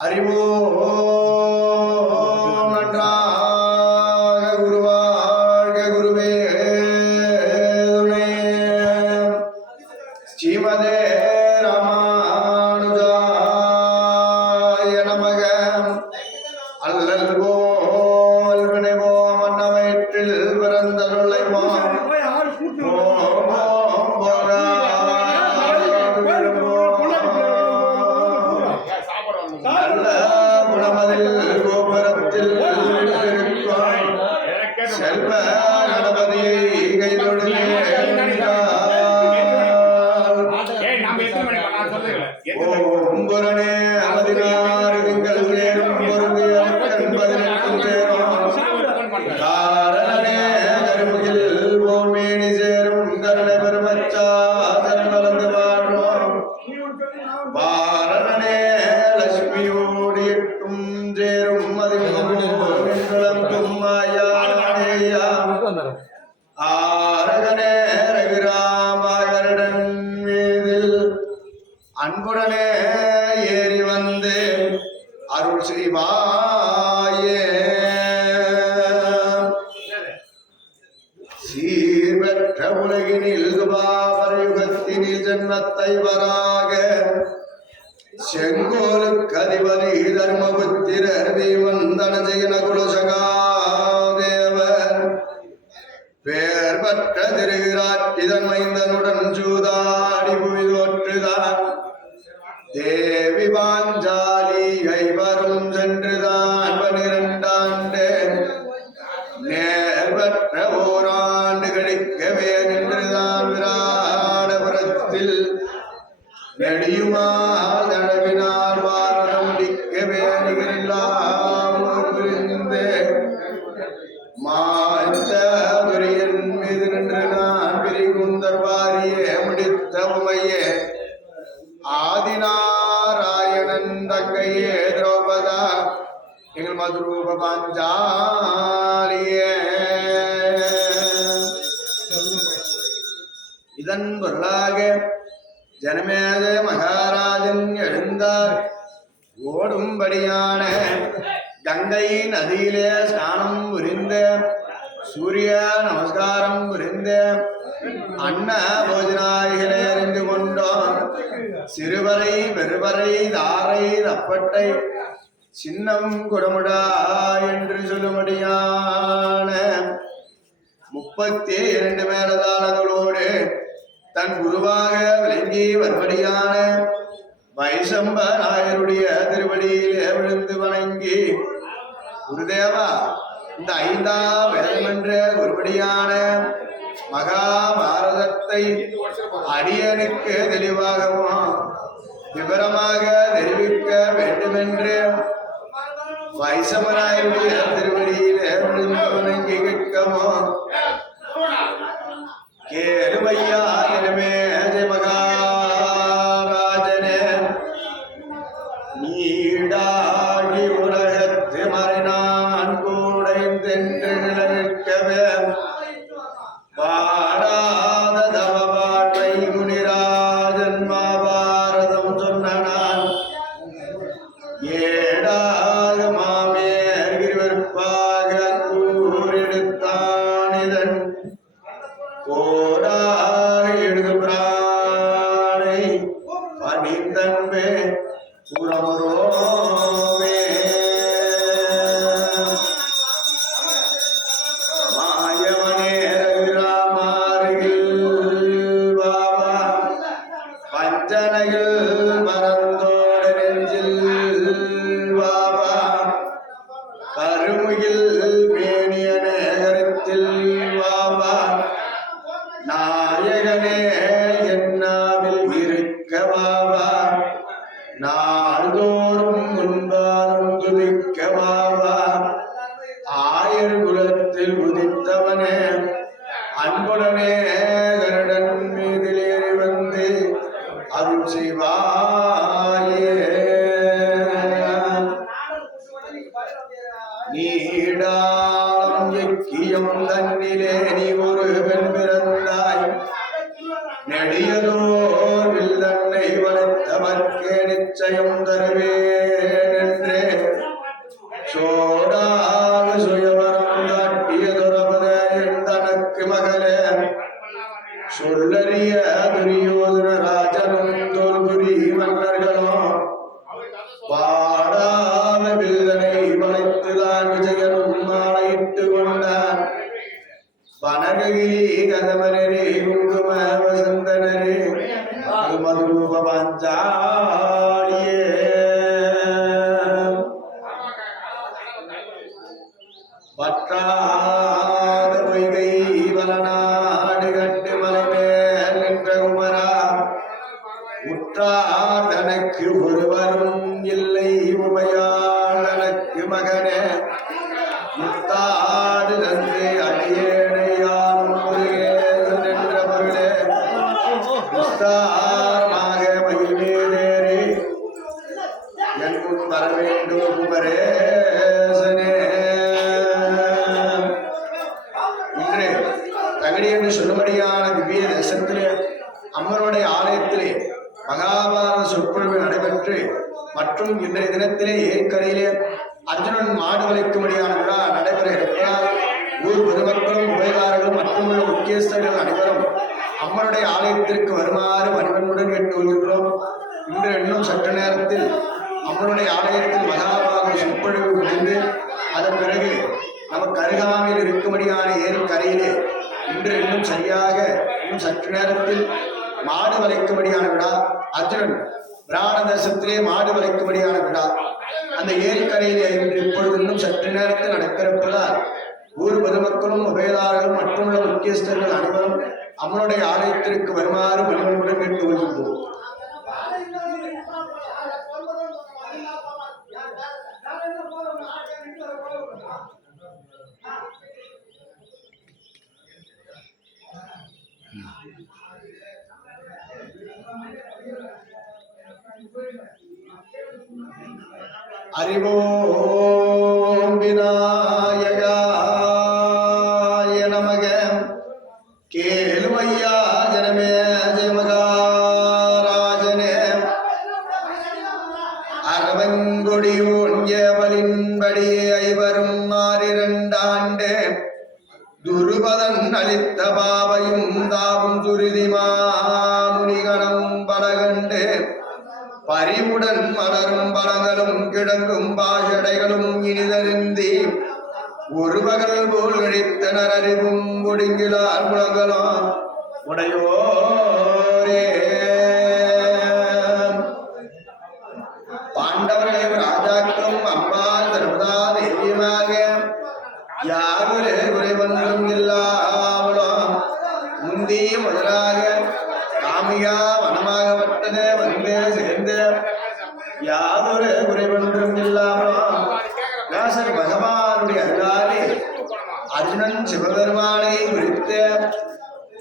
அறிவோம் நன்றாக குருவாழ்க குருவே ஸ்ரீமதே ராமானுஜாய நமக. அல்லல் போல் வினைவோம் அன்னவயிற்றில் பிறந்தருளைவோம் செல்வ கணபதியை கைதொழுமே ஓம்புரனே அமதினார் திங்கள் சேரும் பொருள் 18 சேரும் காரணனே கருமுகில் ஓமேனி சேரும் கருணை பெருமச்சாதன் வளர்ந்து வாழ்வோம் பாரணனே லட்சுமியோடு எட்டும் சேரும் அதிகம் மாயா ஆரகனே ரகுராமகருடன் மீதில் அன்புடனே ஏறி வந்து அருள் செய்வாயே. சீர்பெற்ற உலகினில் துபாபரயுகத்தினில் ஜன்மத்தை வராக செங்கோலுக்கு அதிபதி தர்மபுத்திரர் பீமந்தனஜயன குலசகாதேவர் பேர் பெற்ற திருவிராட்டிதன் மைந்தனுடன் சூதாடி புவிதோற்றுதான் தேவி பாஞ்சாலி கைவரும் சென்றுதான் 12 நேர் பெற்ற ஓராண்டு கழிக்கவே நின்றுதான் விராடபுரத்தில் நெடியுமால் தடவினால் பாரதம் முடிக்கவே நிகழலாம் புரிந்து மாய்த்த துரியன் மீது நின்று நான் பிரிகுந்தர் வாரியே முடித்த உமையே ஆதிநாராயணன் தங்கையே திரௌபதா எங்கள் மதுரூப பாஞ்சாலியே. இதன் பொருளாக ஜனமேத மகாராஜன் எழுந்தார் ஓடும்படியான கங்கை நதியிலே ஸ்நானம் புரிந்த சூரிய நமஸ்காரம் புரிந்த அன்ன போஜனாதிகளை அறிந்து கொண்டோம். சிறுவரை பெருவரை தாரை தப்பட்டை சின்னம் குடமுடா என்று சொல்லும்படியான 32 மேலதாளங்களோடு தன் குருவாக விளங்கி வரும்படியான வைசம்ப நாயருடைய திருவடியிலே விழுந்து வணங்கி, குருதேவா, இந்த 5ஆம் வேதமென்ற ஒருபடியான மகாபாரதத்தை அடியனுக்கு தெளிவாகவும் விவரமாக தெரிவிக்க வேண்டுமென்று வைசம்பநாயருடைய திருவடியிலே விழுந்து வணங்கி கேட்கவும், கேளுமையா எனவே ஜெய மகாராஜனே, நீடாகி உலகத்து மறைநான் கூடைந்தென்று நிற்கவே பாடாத தவ வாழ்வை முனிராஜன் மாபாரதம் சொன்ன நான் ஏடாக மாமேர் கிரிவற்பாக கூறெடுத்தான் இதன் கோடாக எழுது பிராணை பணிந்தன்பே புறமுரோமே. மாயவனே ரகுராமாரில் பாபா பஞ்சனையில் மறந்தோடு நெஞ்சில் பாபா கருமுகில் மேனிய நேகரத்தில் பாபா நாயகனே என்னாவில் இருக்க பாபா நாள்தோறும் முன்பாலும் துதிக்க பாபா ஆயர் குலத்தில் உதித்தவனே அன்புடனே கருடன் மீதிலேறி வந்து அருள் செய்வாயே. நீடாம் எக்கியம் தன்னிலே நீ ஒரு பெண் பிறந்தாய் நெடியதோர் வில்லன்னை வளர்த்தவர்க்கே நிச்சயம் தருவேன் வாடாத வில்லனை வளைத்துதான் விஜயனும் மாலையிட்டு கொண்டான். வனககிரி கதமனரே குங்கும வசந்தனரே மதுரூப பஞ்சாலியே பற்றாத பொய்கை வளநாடு கண்டு மலைமேல் நின்ற குமரா உற்றார் தனக்கு ஒருவரும் இல்லை உமையாளனுக்கு மகனே முத்தாடு தந்து அடியேனையாலும் முருகேசன் என்ற பொருளே முத்தாரமாக மகிழ்மேலேறி என் முன் வர வேண்டும் குமரேசனே. இன்று தகடி என்று சொல்லும்படியான திவ்ய தேசத்திலே அம்மனுடைய ஆலயத்திலே மகாபாரத சொற்பொழிவு நடைபெற்று மற்றும் இன்றைய தினத்திலே ஏற்கரையிலே அர்ஜுனன் மாடு வளைக்கும்படியான விழா நடைபெற இருக்கிறார். ஊர் பொதுமக்களும் உபயதாரர்களும் மற்றும் முக்கியஸ்தர்கள் அனைவரும் அம்மனுடைய ஆலயத்திற்கு வருமாறு மணிவன்முடன் கேட்டுக்கொள்கின்றோம். இன்று இன்னும் சற்று நேரத்தில் அம்மனுடைய ஆலயத்தில் மகாபாரத சொற்பொழிவு முடிந்து அதன் பிறகு நமக்கு அருகாமையில் இருக்கும்படியான ஏற்கரையிலே இன்று இன்னும் சரியாக இன்னும் சற்று நேரத்தில் மாடு வளைக்கும்படியான விழா அர்ஜுனன் பிராண தேசத்திலே மாடு வளைக்கும்படியான விழா அந்த ஏரிக்கரையிலே இன்று இப்பொழுது இன்னும் சற்று நேரத்தில் நடைபெறப்பதால் ஊர் பொதுமக்களும் உபயதாரர்களும் மற்றும் முக்கியஸ்தர்கள் அனைவரும் அம்மனுடைய ஆலயத்திற்கு வருமாறு மணிவன்முடன் கேட்டு வருகின்றோம். அறிவோம் விநாயகாய நமக கேளுமையா ஜனமே ஜெயமகாராஜனே அரவங்கொடி ஓன்யவலின்படி ஐவரும் மாறிரண்டாண்டு துருபதன் அளித்த பாவையும் தாவும் துரிதிமா முனிகணம் பலகண்டு பரிவுடன் மலரும் பலங்களும் கிடங்கும் பாஷடைகளும் இனிதருந்தி ஒரு பகல் போல் கழித்தனர் அறிவும் ஒடுங்கிலார் முழங்கலாம் உடையோரே. பாண்டவர்களே ராஜாக்களும் அம்பாள் தர்மதா தேவியமாக யாவரே குறைவன்றும் இல்லாமலும் முந்தி முதலாக காமியா வனமாகப்பட்டது வந்து சேர்ந்து யாதொரு குறைவொன்றும் இல்லாமலும் வியாசர் பகவானுடைய அருளாலே அர்ஜுனன் சிவபெருமானை குறித்து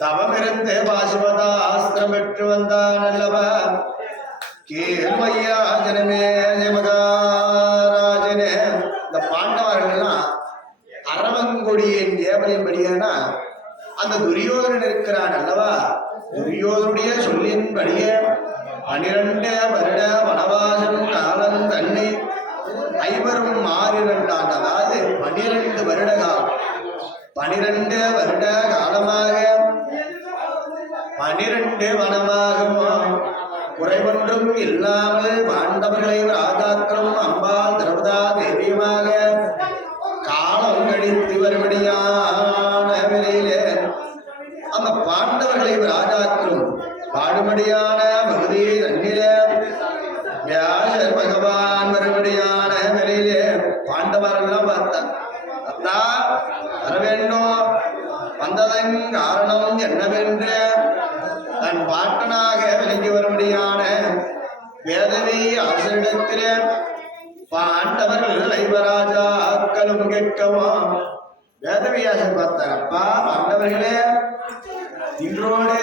தவமிருந்து பாசுபதாஸ்திரம் பெற்று வந்தான் அல்லவா. கேள்வையா ஜனமே ஜெயமகாராஜனே. இந்த பாண்டவர்கள்லாம் அரவங்கொடியின் ஏவலின்படியேனா அந்த துரியோதனன் இருக்கிறான் அல்லவா. துரியோதனுடைய சொல்லின்படியே 12 வருட வனவாசம் காலம் தன்னை ஐவரும் மாறிரண்டான். அதாவது 12 வருட காலம் 12 வருட காலமாக 12 வனமாகவும் குறைவொன்றும் இல்லாமல் பாண்டவர்களை ராஜாக்களும் அம்பாள் திரௌபதா தேவியுமாக காலம் கழித்து வரும்படியான வேளையிலே அந்த பாண்டவர்களை ராஜாக்களும் பாடுபடியான பகுதியை தன்னிலே வியாசர் பகவான் வரும்படியான வேளையிலே பாண்டவரெல்லாம் பார்த்தார். அத்தா வர வேண்டும், வந்ததன் காரணம் என்னவென்று தன் பாட்டனாக விளங்கி வரும்படியான வேதவி ஆசிரியத்திலே பாண்டவர்கள் ஐவராஜாக்களும் கேட்கவும் வேதவியாசர் பார்த்தார். அப்பா பாண்டவர்களே, இன்றோடு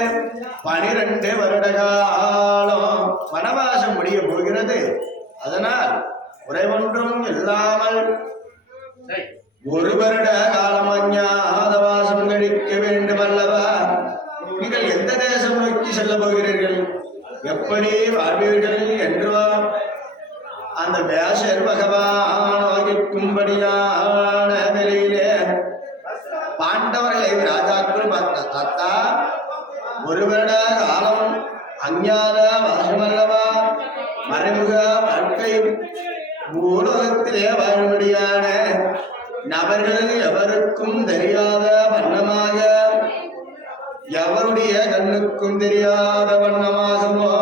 12 வருட காலம் வனவாசம் முடிய போகிறது. அதனால் குறைவொன்றும் இல்லாமல் 1 வருட காலம் அஞ்ஞாத வாசம் கழிக்க வேண்டும் அல்லவா. நீங்கள் எந்த தேசம் நோக்கி செல்ல போகிறீர்கள், எப்படி வாழ்வீர்கள் என்றோ அந்த வியாசர் பகவான் வகிக்கும்படியான நிலையிலே பாண்டவர்களை ராஜாக்கள் பார்த்த தாத்தா 1 வருட காலம் அஞ்ஞான வாசமல்லவா, மறைமுக வாழ்க்கை பூலோகத்திலே வாழும்படியான நபர்கள் எவருக்கும் தெரியாத வண்ணமாக, எவருடைய கண்ணுக்கும் தெரியாத வண்ணமாகவோ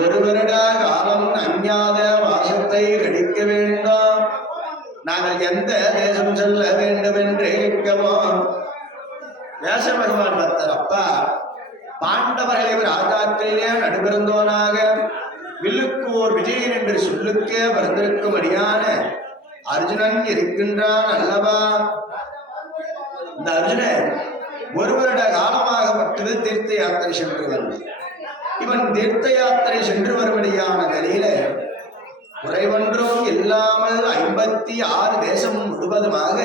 ஒரு வருட காலம் அஞ்ஞாத வாசத்தை கழிக்க வேண்டும். நாங்கள் எந்த தேசம் செல்ல வேண்டும் என்று கேட்கவோ வேச பகவான் பக்தர், அப்பா பாண்டவர்களை ராஜாக்களிலே நடுபிறந்தோனாக வில்லுக்கோர் விஜயன் என்று சொல்லுக்கே பிறந்திருக்கும்படியான அர்ஜுனன் இருக்கின்றான் அல்லவா? இந்த அர்ஜுனன் ஒரு வருட காலமாகப்பட்டது தீர்த்த யாத்திரை சென்று வந்தான். இவன் தீர்த்த யாத்திரை சென்று வரும்படியான நிலையில குறைவொன்றும் இல்லாமல் 56 தேசம் முழுவதுமாக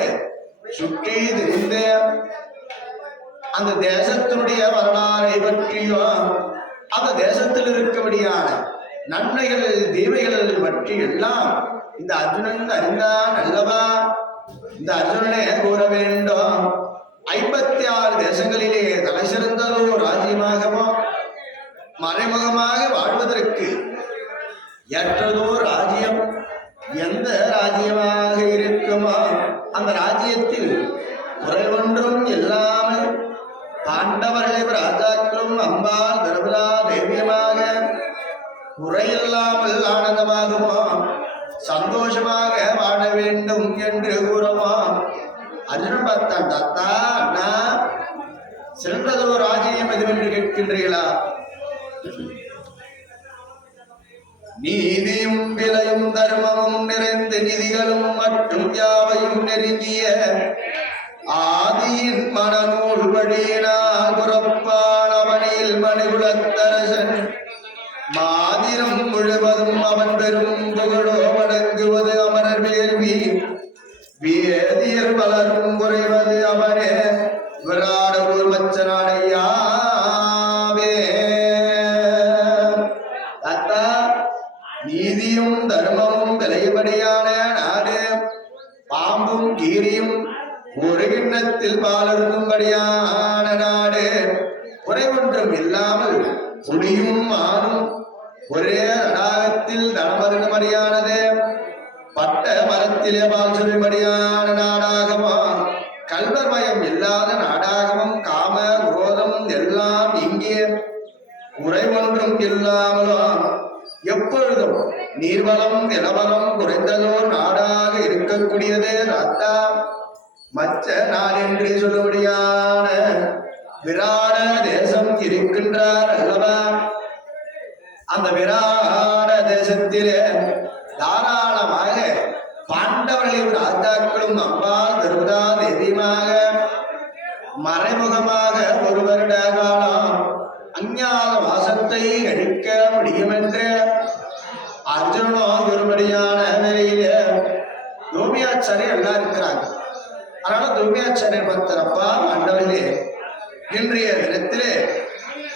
சுற்றி திரிந்த அந்த தேசத்தினுடைய வரலாறை பற்றியும் அந்த தேசத்தில் இருக்கும்படியான நன்மைகள் தீமைகள் பற்றி எல்லாம் இந்த அர்ஜுனன் அறிந்தான் அல்லவா? இந்த அர்ஜுனனே கூற வேண்டும். 56 தேசங்களிலே தலை சிறந்ததோ ராஜ்யமாகவோ மறைமுகமாக வாழ்வதற்கு ஏற்றதோ ராஜ்யம் எந்த ராஜ்யமாக இருக்குமோ அந்த ராஜ்யத்தில் குறைவொன்றும் இல்லாமல் பாண்டவர்களை ராஜாக்களும் அம்பாள் தர்மரா தேவியமாக குறையில்லாமல் ஆனந்தமாகுமோ சந்தோஷமாக வாழ வேண்டும் என்று கூறுமோ. அர்ஜுனன் பார்த்தான், தாத்தா அண்ணா சிறந்ததோ ராஜ்யம் எதுவென்று கேட்கின்றீர்களா? நீதியும் விலையும் தர்மமும் நிறைந்த நிதிகளும் மற்றும் யாவையும் நெருங்கிய ஆதியின் மனநூல் வழியினால் புறப்பானவனில் மணிகுலத்தரசன் மாதிரம் முழுவதும் அவன் பெரும் புகழோ வணங்குவது அமரர் வேள்வி வேதியர் பலரும் குறைவது அவனே விராட ஊர் மச்சனாடையாவே. தாத்தா நீதியும் தர்மமும் விளையபடியான நாடு, பாம்பும் கீரியும் ஒரு கிண்ணத்தில் பாலருந்தும்படியான நாடு, குறைவொன்றும் இல்லாமல் புலியும் மானும் ஒரே தடாகத்தில் தனமருந்தும்படியானது, பட்ட மரத்திலே பால் சொல்லும்படியான நாடாகவும் கல்வர் பயம் இல்லாத நாடாகவும் காம குரோதம் எல்லாம் இங்கே குறைவொன்றும் இல்லாமலும் எப்பொழுதும் நீர்வளம் நிலவளம் குறைந்ததோர் நாடாக இருக்கக்கூடியது ராத்தா. மற்ற நாடு என்று சொல்லும்படியான விராட தேசம் இருக்கின்றார் அல்லவா? அந்த விராட தேசத்திலே தாராளமாக பாண்டவர்களின் ராஜாக்களும் அம்பாள் தர்மரா தேவியுமாக மறைமுகமாக ஒரு வருட காலம் அஞ்ஞாத வாசத்தை அழிக்க முடியும் என்று அர்ஜுனோ ஒருபடியான நிலையில தோமியாச்சாரியர் எல்லாம் இருக்கிறாங்க. அதனால தோமியாச்சாரியர் பக்தரப்பா ஆண்டவர்களே, இன்றைய தினத்திலே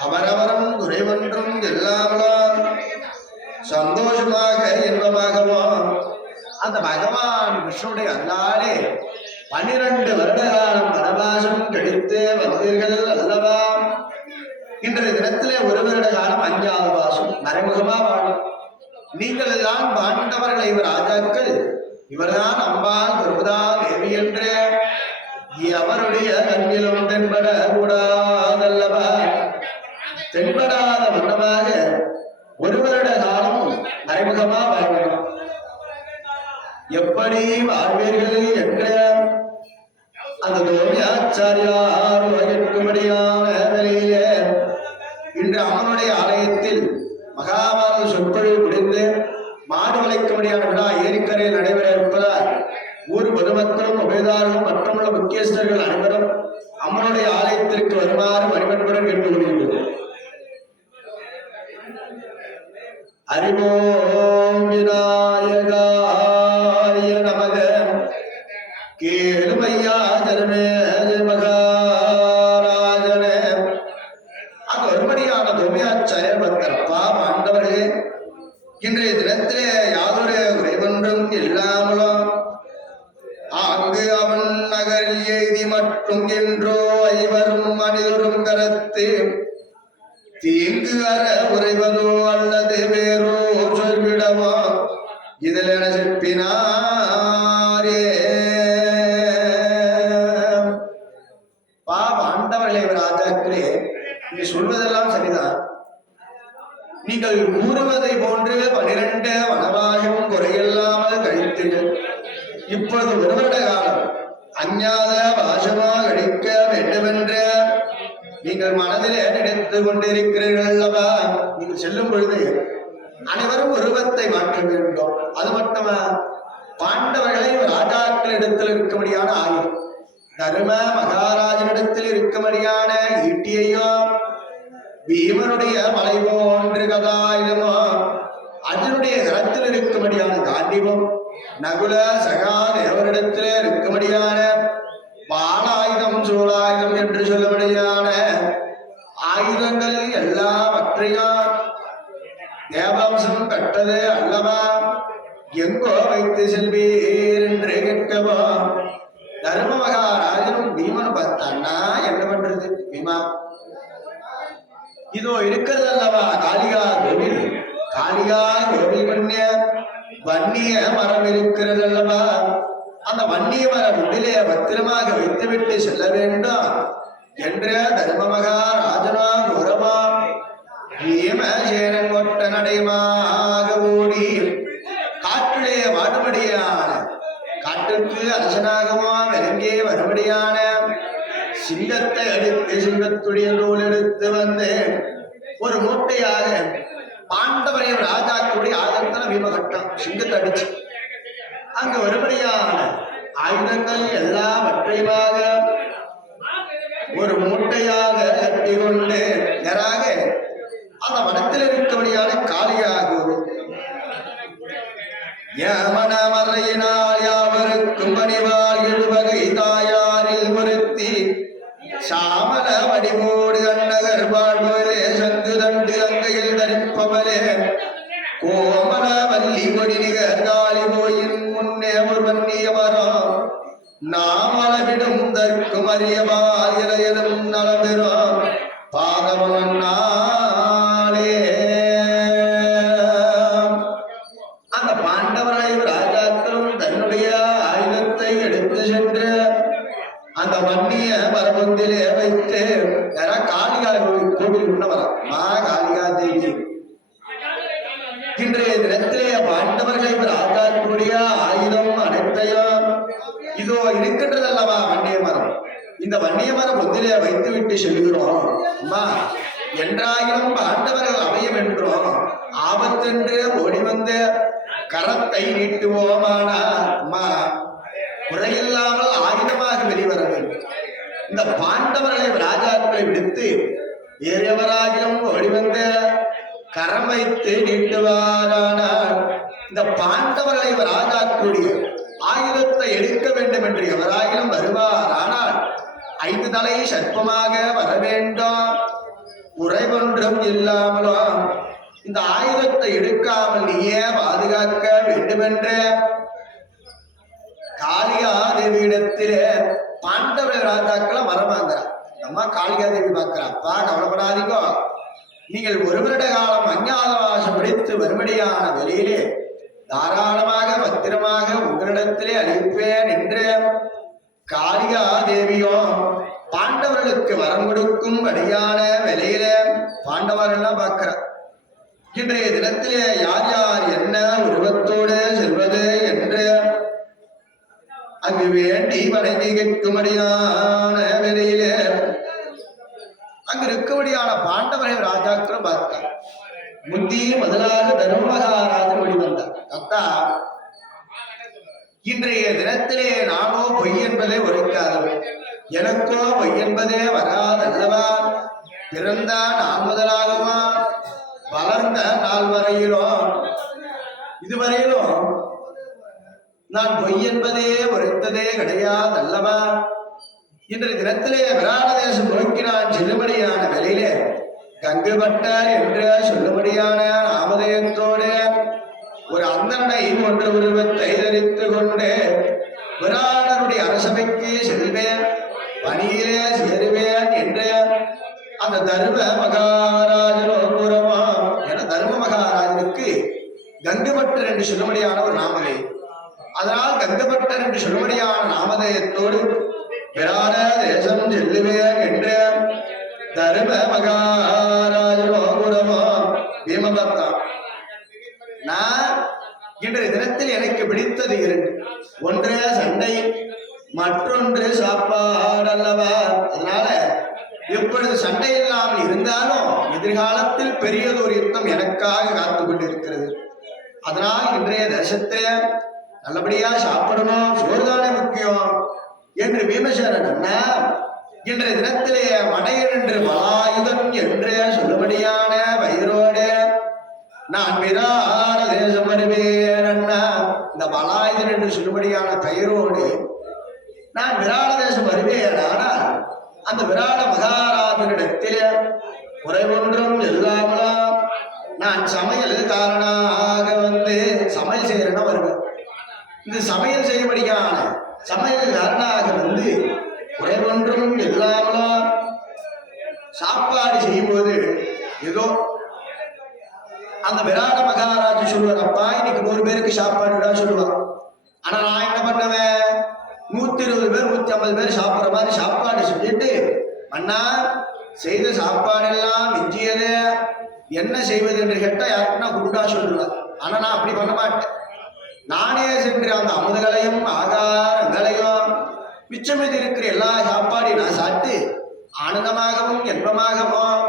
அவரவரும் குறைவொன்றும் எல்லாமலும் சந்தோஷமாக இன்பமாகவும் அந்த பகவான் விஷ்ணுடைய அல்லாலே 12 வருட காலம் வனவாசம் கழித்து வந்தீர்கள் அல்லவா? இன்றைய தினத்திலே ஒரு வருட காலம் 5வது வாசம் மறைமுகமா வாழும். நீங்கள் எல்லாம் பாண்டவர்கள் இவர் ராஜாக்கள், இவர்தான் அம்பாள் தர்மரா தேவி என்று அவருடைய கண்ணிலும் தென்பட கூடாதல்லவா? தென்படாத வண்ணமாக ஒரு வருட காலம் மறைமுகமா வாழணும். எப்படி வாழ்வீர்கள் என்ற அந்த தோமியாச்சாரியார் கேட்கும்படியான நிலையிலே இன்று அம்மனுடைய ஆலயத்தில் மகாபாரத சொற்பொழிவு முடிந்து மாடு வளைக்கும்படியான விழா ஏரிக்கரையில் நடைபெற இருப்பதால் ஊர் பொதுமக்களும் உபயதாரர்களும் மற்றுமுள்ள முக்கியஸ்தர்கள் அனைவரும் அம்மனுடைய ஆலயத்திற்கு வருமாறு மணிமன்புடன் கேட்டுக்கொள்கின்றோம். அறிவோம் விநாயகாய நமக. கேளுமையா ஜனமே மகாராஜனே. அங்கு ஒருபடியான தோமியாச்சாரியர் பக்தரப்பா பாண்டவர்களே, இன்றைய தினத்திலே யாதொரு குறைவொன்றும் இல்லாமலும் அங்கு அவன் நகர் எய்தி மட்டும் என்றோ ஐவரும் மனிதரும் கரத்து தீங்கு அற உறைவதோ அல்லது வேறோ சொல்விடவோ இதில் என செப்பினாரே. பாண்டவர்களே ராஜாக்களே, நீங்க சொல்வதெல்லாம் சரிதான். நீங்கள் கூறுவதை போன்று 12 வனவாசம் குறையில்லாமல் கழித்தீர்கள். இப்போது ஒரு வருட காலம் அஞ்ஞாத வாசமாக கழிக்க வேண்டுமென்ற நீங்கள் மனதிலே நினைத்துக் கொண்டிருக்கிறீர்கள் அல்லவா? நீங்கள் செல்லும் பொழுது அனைவரும் உருவத்தை மாற்ற வேண்டும். அது மட்டுமா, பாண்டவர்களை ராஜாக்களிடத்தில் இருக்கும்படியான ஆயுதம், தர்ம மகாராஜனிடத்தில் இருக்கும்படியான ஈட்டியையும், பீமனுடைய மலை போன்று கதாயுதமோ, அர்ஜுனுடைய கரத்தில் இருக்கும்படியான காண்டிபம், நகுல சகாதேவரிடத்திலே இருக்கும்படியான பாலாயுதம் சூலாயுதம் என்று சொல்லும்படியான ஆயுதங்கள் எல்லாவற்றையும் தேவாம்சம் கட்டது அல்லவா? எங்கோ வைத்து செல்வீர் என்று கேட்கவோ, தர்ம மகாராஜனும் பீமன் பார்த்தான்னா என்ன பண்றது? பீமா, இதோ இருக்கிறது அல்லவா காளிகா கோவில். காளிகா கோவில் பண்ணிய வன்னிய மரம் இருக்கிறது அல்லவா? அந்த வன்னிய மரம் உண்டிலே பத்திரமாக வைத்துவிட்டு செல்ல வேண்டும் என்ற தர்ம மகாராஜனா கௌரவா பீமசேனன் ஒட்ட நடைமாக ஓடி காற்றிலே வாடுபடியான, காற்றுக்கு அரசனாகவோ விளங்கே வரும்படியான சிங்கத்தை அடித்து சிங்கத்துடைய நூல் எடுத்து வந்து ஒரு மூட்டையாக பாண்டவரை ராஜாக்களுடைய ஆயுதத்துல பீமகட்டம் சிங்கத்தை அடிச்சு அங்க வரும்படியான ஆயுதங்கள் எல்லாவற்றையுமாக ஒரு மூட்டையாக கட்டி கொண்டு நேராக அந்த வனத்தில் இருக்கபடியான காளியாகும் யமனமறையினால் யாவருக்கும் பணிவால் எழுவகை தாயாரில் ஒருத்தி சாமல வடிவோடு அன்னகர் வாழ்வரே சங்கு தண்டு அங்கையில் தரிப்பவரே கோமல வல்லி கொடி நிகர் காளி கோயின் முன்னே ஒரு வன்னிய மரம் நாமளவிடும் தற்கும் அறியவால் இலையதும் நலபெறும் பாகவனாலே. அந்த பாண்டவரை ராஜாக்களும் தன்னுடைய ஆயுதத்தை எடுத்து சென்று அந்த வன்னிய மரபொந்திலே வைத்து காளிகா கோவில் உண்ணவரம் மா காளிகா தேவி. இன்றைய தினத்திலே பாண்டவர்களை ராஜாக்களுடைய ஆயுதம் அனைத்தையும் இதோ இருக்கின்றது அல்லவா வன்னிய மரம். இந்த வன்னிய மரம் ஒன்றிலே வைத்து விட்டு செல்கிறோம். அம்மா, என்றாயிரம் பாண்டவர்கள் அமையும் என்றோம் ஆபத்தென்று ஓடி வந்து கரத்தை நீட்டுவோமானா அம்மா குறையில்லாமல் ஆயுதமாக வெளிவர வேண்டும். இந்த பாண்டவர்களை ராஜாக்களை விடுத்து வேறெவராகிலும் ஓடி வந்து கரம் வைத்து நீட்டுவாரானால் இந்த பாண்டவர்களை ராஜாக்களுடைய ஆயுதத்தை எடுக்க வேண்டும் என்று எவராயிலும் வருவார். ஆனால் 5 தலை சர்ப்பமாக வர வேண்டும். உறைவொன்றும் இல்லாமலும் இந்த ஆயுதத்தை எடுக்காமல் நீயே பாதுகாக்க வேண்டுமென்று காளிகா தேவியிடத்திலே பாண்டவ ராஜாக்களை வரம் வாங்குறார். நம்ம காளிகா தேவி பார்க்கிறாப்பா, கவலைப்படாதீங்கோ, நீங்கள் ஒரு வருட காலம் அஞ்ஞாதவாசம் முடித்து வரும்படியான வெளியிலே தாராளமாக பத்திரமாக உங்களிடத்திலே அளிப்பேன் என்று காளிகா தேவியும் பாண்டவர்களுக்கு வரம் கொடுக்கும் படியான விலையில பாண்டவர்கள் பார்க்கிறார். இன்றைய தினத்திலே யார் யார் என்ன உருவத்தோடு செல்வது என்று அங்கு வேண்டி வணங்கி கேட்கும்படியான விலையிலே அங்கு இருக்கும்படியான பாண்டவர்கள் ராஜாக்களும் பார்த்தார். முந்தி முதலாக தர்ம மகாராஜன் வெளிவந்தார். அத்தா, இன்றைய தினத்திலே நானோ பொய் என்பதே உரைக்காதவன், எனக்கோ பொய் என்பதே வராதல்லவா? பிறந்த நாள் முதலாகவா வளர்ந்த நாள் வரையிலும் இதுவரையிலும் நான் பொய் என்பதே உரைத்ததே கிடையாதல்லவா? இன்றைய தினத்திலே விராட தேசம் நோக்கி நான் செல்லும்படியான வேலையிலே கங்குபட்டர் என்று சொல்லும்படியான நாமதயத்தோடு ஒரு அந்தனை ஒன்று உருவத்தை தரித்து கொண்டு விராடனுடைய அரசபைக்கு செல்வேன், பணியிலே சேருவேன் என்று அந்த தர்ம மகாராஜனோ கூறவா என தர்ம மகாராஜனுக்கு கங்கபட்டர் என்று சொல்லும்படியான ஒரு நாமதேயம். அதனால் கங்கபட்டர் என்று சொல்லும்படியான நாமதேயத்தோடு விராட தேசம் செல்லுவேன் என்ற தர்ம மகாராஜமோ பீமபத்தான். நான் இன்றைய தினத்தில் எனக்கு பிடித்தது இரண்டு. ஒன்று சண்டை, மற்றொன்று சாப்பாடு அல்லவா. அதனால இப்பொழுது சண்டை இல்லாமல் இருந்தாலும் எதிர்காலத்தில் பெரியதொரு யுத்தம் எனக்காக காத்து கொண்டிருக்கிறது. அதனால் இன்றைய தேசத்தில நல்லபடியா சாப்பிடணும், சோறுதானே முக்கியம் என்று பீமசேனன் அண்ணா இன்றைய தினத்திலே மடையன் என்று வலாயுதன் என்று சொல்லும்படியான வயிறோடு நான் விராட தேசம் வருவேன் அண்ணா. இந்த வலாயுதன் என்று சொல்லும்படியான கயிறோடு நான் விராட தேசம் வருவேன். ஆனால் அந்த விராட மகாராஜனிடத்தில் குறை ஒன்றும் இல்லாமலாம் நான் சமையல் காரணமாக வந்து சமையல் செய்யறேன்னா வருவேன். இந்த சமையல் செய்யபடியான சமையல் காரணமாக வந்து குறை ஒன்றும் இல்லாமலாம் சாப்பாடு செய்யும்போது ஏதோ அந்த விராட மகாராஜா சொல்லுவார், அப்பா இன்னைக்கு 100 பேருக்கு சாப்பாடுடா சொல்லுவார். ஆனா நான் என்ன பண்ணுவேன், 120 பேர் 150 பேர் சாப்பிட்ற மாதிரி சாப்பாடு செஞ்சுட்டு அண்ணா செய்த சாப்பாடெல்லாம் மிஞ்சியது என்ன செய்வது என்று கேட்டா யாருக்குன்னா குண்டா சொல்லுவார். ஆனா நான் அப்படி பண்ண மாட்டேன். நானே சென்று அந்த அமுதுகளையும் ஆகாரங்களையும் மிச்சமீதி இருக்கிற எல்லா சாப்பாடையும் நான் சாப்பிட்டு ஆனந்தமாகவும் இன்பமாகவும்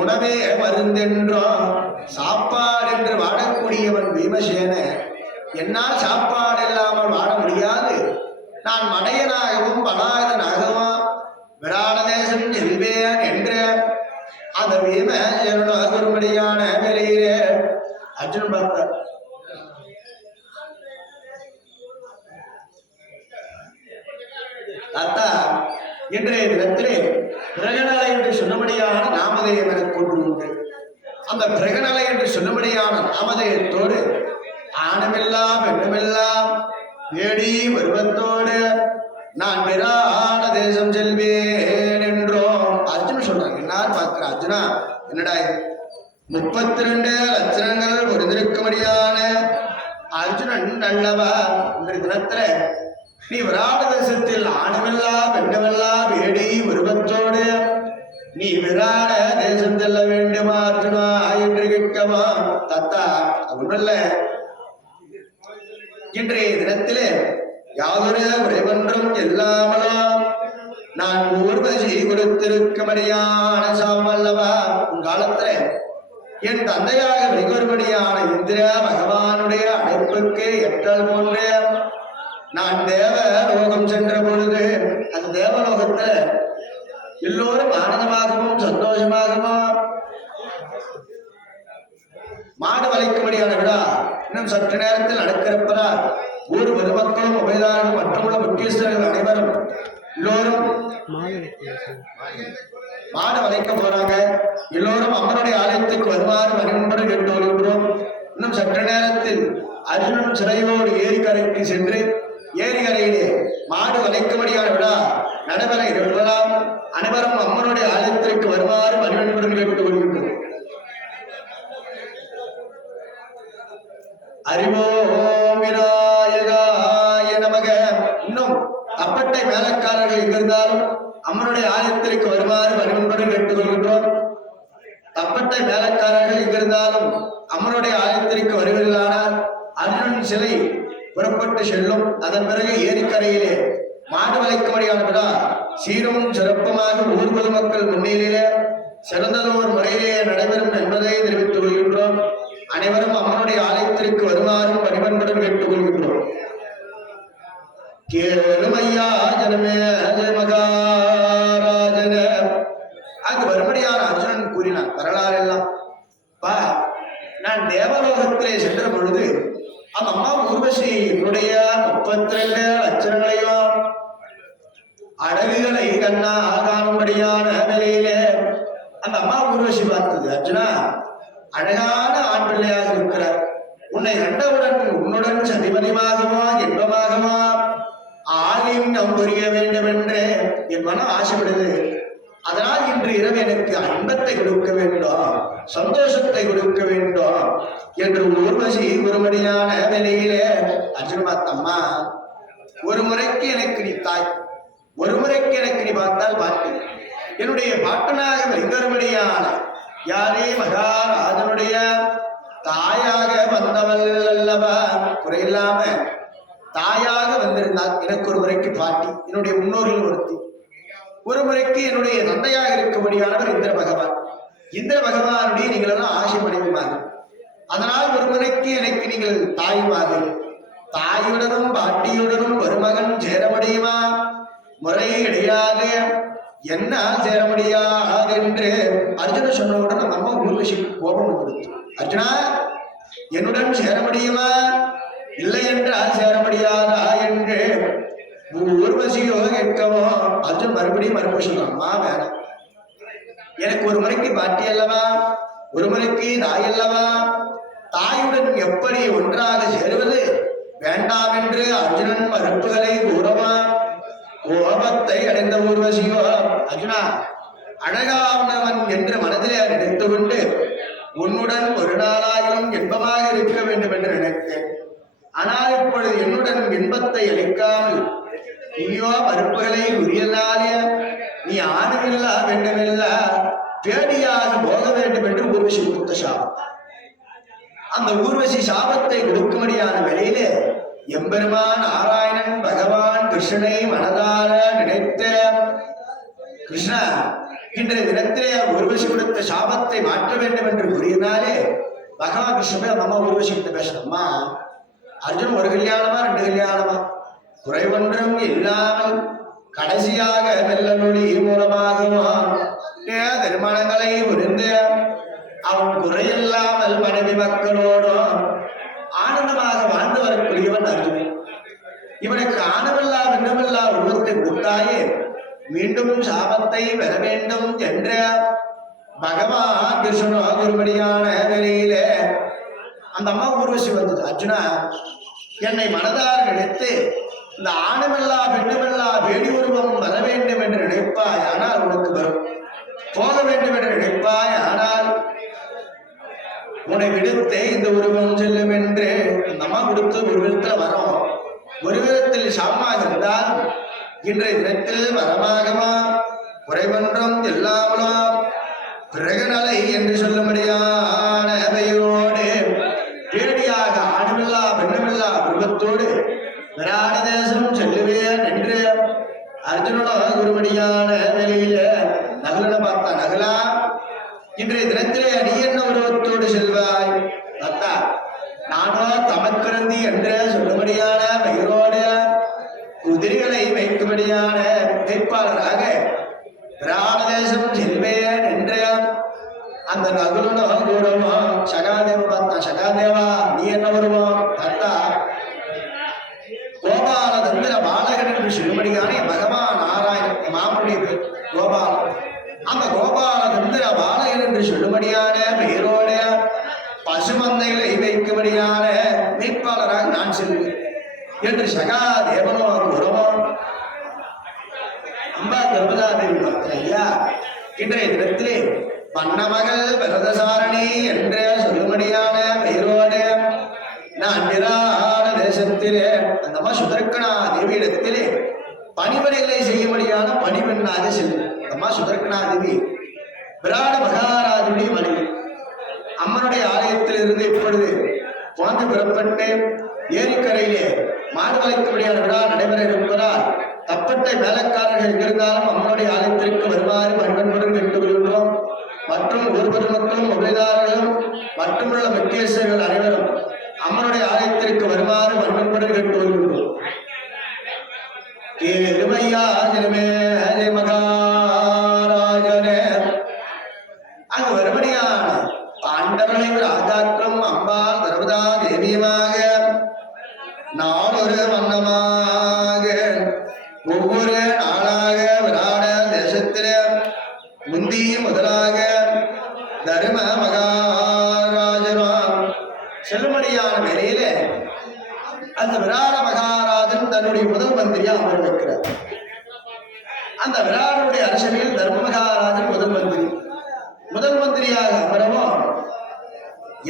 உணவே மருந்தென்றோம் சாப்பாடு என்று வாழக்கூடியவன் பீமசேன. என்னால் சாப்பாடு இல்லாமல் வாழ முடியாது. நான் மடையனாகவும் பலாயுதனாகவும் விராட தேசம் செல்வேன் என்ற அந்த பீமசேனன் குருமடியான வேலையிலே அர்ஜுன் பார்த்தார். தாத்தா இன்றைய தினத்திலே பிரகநலை என்று சொன்னபடியான நாமதேயம் எனக்கு கொண்டு உண்டு. அந்த பிரகநலை என்று சொன்னபடியான நாமதேயத்தோடு ஆணமில்லா பெண்ணுமெல்லாம் வேடி வருவத்தோடு நான் விராட தேசம் செல்வேன் என்றோம் அர்ஜுன் சொல்றாங்க. எல்லாரும் பார்க்கிற அர்ஜுனா என்னடா 32 லட்சணங்கள் பொருந்திருக்கும்படியான அர்ஜுனன் நல்லவா. இந்த தினத்துல நீ விராட தேசத்தில் ஆணுமெல்லா பெண்ணுமெல்லா வேடி உருவத்தோடு நீ விராட தேசம் செல்ல வேண்டுமா அர்ஜுனா என்று கேட்கவா. தத்தா ஒன்றும் இன்றைய தினத்திலே யாதொரு குறைவொன்றும் இல்லாமலாம் நான் ஊர்வசி கொடுத்திருக்கும்படியான சாமல்லவா. உங்காலத்துல என் தந்தையாக மிகொருபடியான இந்திர பகவானுடைய அழைப்புக்கு எட்டல் போன்ற நான் தேவலோகம் சென்ற பொழுது அந்த தேவலோகத்துல எல்லோரும் ஆனந்தமாகவும் சந்தோஷமாகவும் மாடு வளைக்கும்படியான விழா இன்னும் சற்று நேரத்தில் நடக்கிறப்பதால் ஊர் பொதுமக்களும் உபயதாரர்கள் மற்றுமுள்ள முக்கியஸ்தர்கள் அனைவரும் எல்லோரும் மாடு வளைக்க போறாங்க. எல்லோரும் அம்மனுடைய ஆலயத்துக்கு வருமாறு மணிமுன்பு கேட்டு வருகின்றோம். இன்னும் சற்று நேரத்தில் அர்ஜுனன் சிறையோடு ஏரிக்கரைக்கு சென்று ஏரிக்கரையிலே மாடு வளைக்கும்படியான விழா நடைபெற இருப்பதால் அனைவரும் அம்மனுடைய ஆலயத்திற்கு வருமாறு மணிமணிபுடன் கேட்டு வருகின்றோம். அறிவோம் விநாயகாய நமக. இன்னும் அப்பட்டை மேலக்காரர்கள் எங்கிருந்தாலும் அம்மனுடைய ஆலயத்திற்கு வருமாறு மணிமணிபுடன் கேட்டுக் கொள்கின்றோம். தப்பட்டை மேலக்காரர்கள் எங்கிருந்தாலும் அம்மனுடைய ஆலயத்திற்கு வருவதில்லானால் அர்ஜுனன் சிலை புறப்பட்டு செல்லும். அதன் பிறகு ஏரிக்கரையிலே மாடு வளைக்கும்படியான விழா சீரும் சிறப்புமாக ஊர் பொதுமக்கள் முன்னிலையிலே சிறந்ததோர் முறையிலே நடைபெறும் என்பதை தெரிவித்துக் கொள்கின்றோம். அனைவரும் அம்மனுடைய ஆலயத்திற்கு வருமாறும் பணிபன்புடன் கேட்டுக் கொள்கின்றோம். கேளுமையா ஜனமே ஜெய மகாராஜன. அங்கு வரும்படியான அர்ஜுனன் கூறினான் வரலாறு எல்லாம். பா நான் தேவலோகத்திலே சென்ற பொழுது அந்த அம்மா ஊர்வசி என்னுடைய 32 லட்சங்களையும் அழகுகளை கண்ணா காணும்படியான நிலையிலே அந்த அம்மா ஊர்வசி பார்த்தது. அர்ஜுனா அழகான ஆண் பிள்ளையாக இருக்கிறார். உன்னை கண்டவுடன் உன்னுடன் சதிமதிமாகவா இன்பமாகவா ஆலயம் நாம் புரிய வேண்டும் என்று என் மனம் ஆசைப்படுது. அதனால் இன்று இரவு எனக்கு அன்பத்தை கொடுக்க வேண்டும். சந்தோஷத்தை கொடுக்க வேண்டும் என்று ஊர்வசி ஒருமடியான வேலையிலே அர்ஜுன் பார்த்தம்மா, ஒரு முறைக்கு எனக்கு நீ தாய், ஒரு முறைக்கு எனக்கு நீ பார்த்தால் பாட்டு, என்னுடைய பாட்டனாக வெங்கருமடியான யாரே மகாராஜனுடைய தாயாக வந்தவள் அல்லவா, குறையில்லாம தாயாக வந்திருந்தால் எனக்கு ஒரு முறைக்கு பாட்டி, என்னுடைய முன்னோர்கள் ஒருத்தி, ஒரு முறைக்கு என்னுடைய தந்தையாக இருக்கும்படியானவர் இந்திர பகவான். இந்திர பகவானுடைய நீங்கள் எல்லாம் ஆசை மனைவிமாக, அதனால் ஒரு முறைக்கு எனக்கு நீங்கள் தாயுமாக, தாயுடனும் பாட்டியுடனும் ஒரு மகன் சேர முடியுமா, முறை கிடையாது, என்னால் சேர முடியாது என்று அர்ஜுன சொன்னவுடன் நம்ம அம்மா ஊர்வசிக்கு கோபம் கொடுத்து, அர்ஜுனா என்னுடன் சேர முடியுமா, இல்லை என்றால் சேர முடியாதா என்று ஊர்வசியோ கேட்கவோ அர்ஜுன் மறுபடியும் மறுபடியும் சொல்றான், அம்மா வேணாம், எனக்கு ஒரு முறைக்கு பாட்டி அல்லவா, ஒரு முறைக்கு தாய் அல்லவா, தாயுடன் எப்படி ஒன்றாக சேருவது வேண்டாம் என்று அர்ஜுனன் மறுப்புகளை கூறவா. கோபத்தை அடைந்த ஊர்வசியோ, அர்ஜுனா அழகானவன் என்று மனதிலே நினைத்து கொண்டு உன்னுடன் ஒரு நாளாயிலும் இன்பமாக இருக்க வேண்டும் என்று நினைத்தேன், ஆனால் இப்பொழுது என்னுடன் இன்பத்தை அளிக்காமல் நீயோ மறுப்புகளை உரியனாலே நீ ஆணுமில்லா வேண்டுமில்லா பேடியாக போக வேண்டும் என்று ஊர்வசி கொடுத்த சாபம். அந்த ஊர்வசி சாபத்தை கொடுக்கும்படியான வேளையிலே எம்பெருமான் நாராயணன் பகவான் கிருஷ்ணனை மனதார நினைத்த கிருஷ்ணா இன்றைய தினத்திலே ஊர்வசி கொடுத்த சாபத்தை மாற்ற வேண்டும் என்று கூறியதாலே பகவான் கிருஷ்ணன் நம்ம ஊர்வசி கிட்ட பேசணும்மா, அர்ஜுன் ஒரு கல்யாணமா ரெண்டு கல்யாணமா குறைவொன்றும் இல்லாமல் கடைசியாக மெல்ல நொடி மூலமாகவும் திருமணங்களை புரிந்து அவன் குறையில்லாமல் மனைவி மக்களோடும் ஆனந்தமாக வாழ்ந்து வரக்கூடியவன் அர்ஜுனன். இவனுக்கு ஆனமில்லா விண்ணமில்லா உருவத்தை கொடுத்தாயே மீண்டும் சாபத்தை பெற வேண்டும் என்ற பகவான் கிருஷ்ணன் ஒருபடியான வேலையிலே அந்த அம்மா ஊர்வசி வந்தது, அர்ஜுனா என்னை மனதார் நினைத்து இந்த ஆணுமில்லா பெண்ணுமில்லா வேடி உருவம் வர வேண்டும் என்று நினைப்பாய், ஆனால் உனக்கு வரும், போக வேண்டும் என்று நினைப்பாய், ஆனால் உன்னை விடுத்தே இந்த உருவம் செல்லும் என்று அந்த அம்மா கொடுத்து ஒரு விதத்துல வரும், ஒரு விதத்தில் சாபமாக இருந்தால் இன்றைய தினத்தில் வரமாகமா குறைவன்றும் இல்லாமலாம் பிறகுநலை என்று சொல்லும்படியான அவையோடு பேடியாக ஆணுமில்லா பெண்ணுமில்லா உருவத்தோடு விராட தேசம் செல்லுவேன் என்று அர்ஜுனோட ஒருபடியான வேலையில நகுலனை பார்த்தா, நகுலா இன்றைய தினத்திலே நீ என்ன உருவத்தோடு செல்வாய், அத்தா நானோ தமக்கிறந்தி என்று சொல்லும்படியான பெயரோடு குதிரைகளை வைக்கும்படியான வேட்பாளராக விராட தேசம் செல்வேன் என்று அந்த நகுலனோ கூடவோ சகாதேவ பார்த்தா, சகாதேவா நீ என்ன வருவோம், அத்தா கோபால தந்திர பாலகன் என்று சொல்லும்படியான பகவான் நாராயணன் மாமனுடைய பேர் கோபாலன், அந்த கோபால தந்திர பாலகன் என்று சொல்லும்படியான பெயரோட பசுமந்தைகளை வைக்கும்படியான வேட்பாளராக நான் செல்வேன் என்று சகாதேவனோ உறவோ அம்பா தர்மதாதேவி ஐயா இன்றைய தினத்திலே வண்ணமகள் வரதசாரணி என்று சொல்லும்படியான பெயரோடு நான் நிரான தேசத்திலே அந்த அம்மா சுதர்க்கனா தேவியிடத்திலே பணிவடைகளை செய்யும்படியான பணிவெண்ணாக செல்லும். அம்மா சுதர்க்கனா தேவி விராட மகாராஜனுடைய மனைவி, அம்மனுடைய ஆலயத்திலிருந்து இப்பொழுது குழந்தை புறப்பட்டு ஏரிக்கரையிலே மாடு வளைக்கும்படியான விழா நடைபெற இருப்பதால் தப்பட்டை வேலைக்காரர்கள் எங்கிருந்தாலும் அம்மனுடைய ஆலயத்திற்கு வருமாறு மண்பன்புடன் கேட்டுக்கொள்கின்றோம். மற்றும் ஒருபது மக்களும் உபயதாரர்களும் மட்டுமுள்ள முக்கியஸ்தர்கள் அனைவரும் அம்மனுடைய ஆலயத்திற்கு வருமாறு மண்பன்புடன் கேட்டுக்கொள்கின்றோம். மகாராஜனே அங்கு வருபடியான பாண்டவர்களை ராஜாக்களும் அம்பாள் தர்மதா தேவியமாக நாளொரு வண்ணமாக ஒவ்வொரு நாளாக விராட தேசத்திலே முந்தி முதலாக தர்ம மகாராஜனாம் செல்லுமடியான வேலையில அந்த விராட மகாராஜன் தன்னுடைய முதல் மந்திரியா அமர வைக்கிறார். அந்த விராடனுடைய அரசவையில் தர்ம மகாராஜன் முதல் மந்திரி, முதல் மந்திரியாக அமரவும்,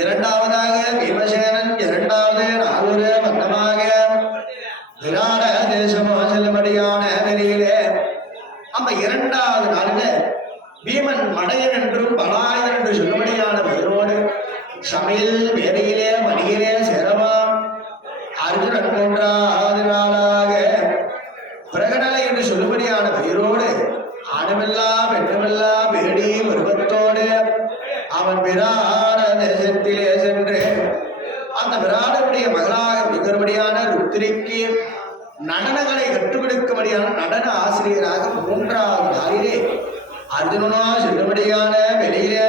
இரண்டாவதாக பீமசேனன், இரண்டாவது நாகூர வண்ணமாக விராட தேசமோ செல்லும்படியான வெளியிலே அந்த இரண்டாவது நாளில பீமன் மடையன் என்றும் பலாயன் என்று சொல்லும்படியான பெயரோடு சமையல் வேலையிலே மணியிலே சேரவான். அர்ஜுனன் மூன்றாவது நாளாக பிரகடலை என்று சொல்லும்படியான பெயரோடு ஆணுமில்லா பெண்ணுமில்லா வேடி உருவத்தோடு அவன் விராட தேசத்திலே சென்று அந்த விராடனுடைய மகளாக மிகரும்படியான ருத்திரிக்கு நடனங்களை கற்றுக் கொடுக்கும்படியான நடன ஆசிரியராக மூன்றாவது நாளிலே அர்ஜுனனோ செல்லும்படியான வெளியிலே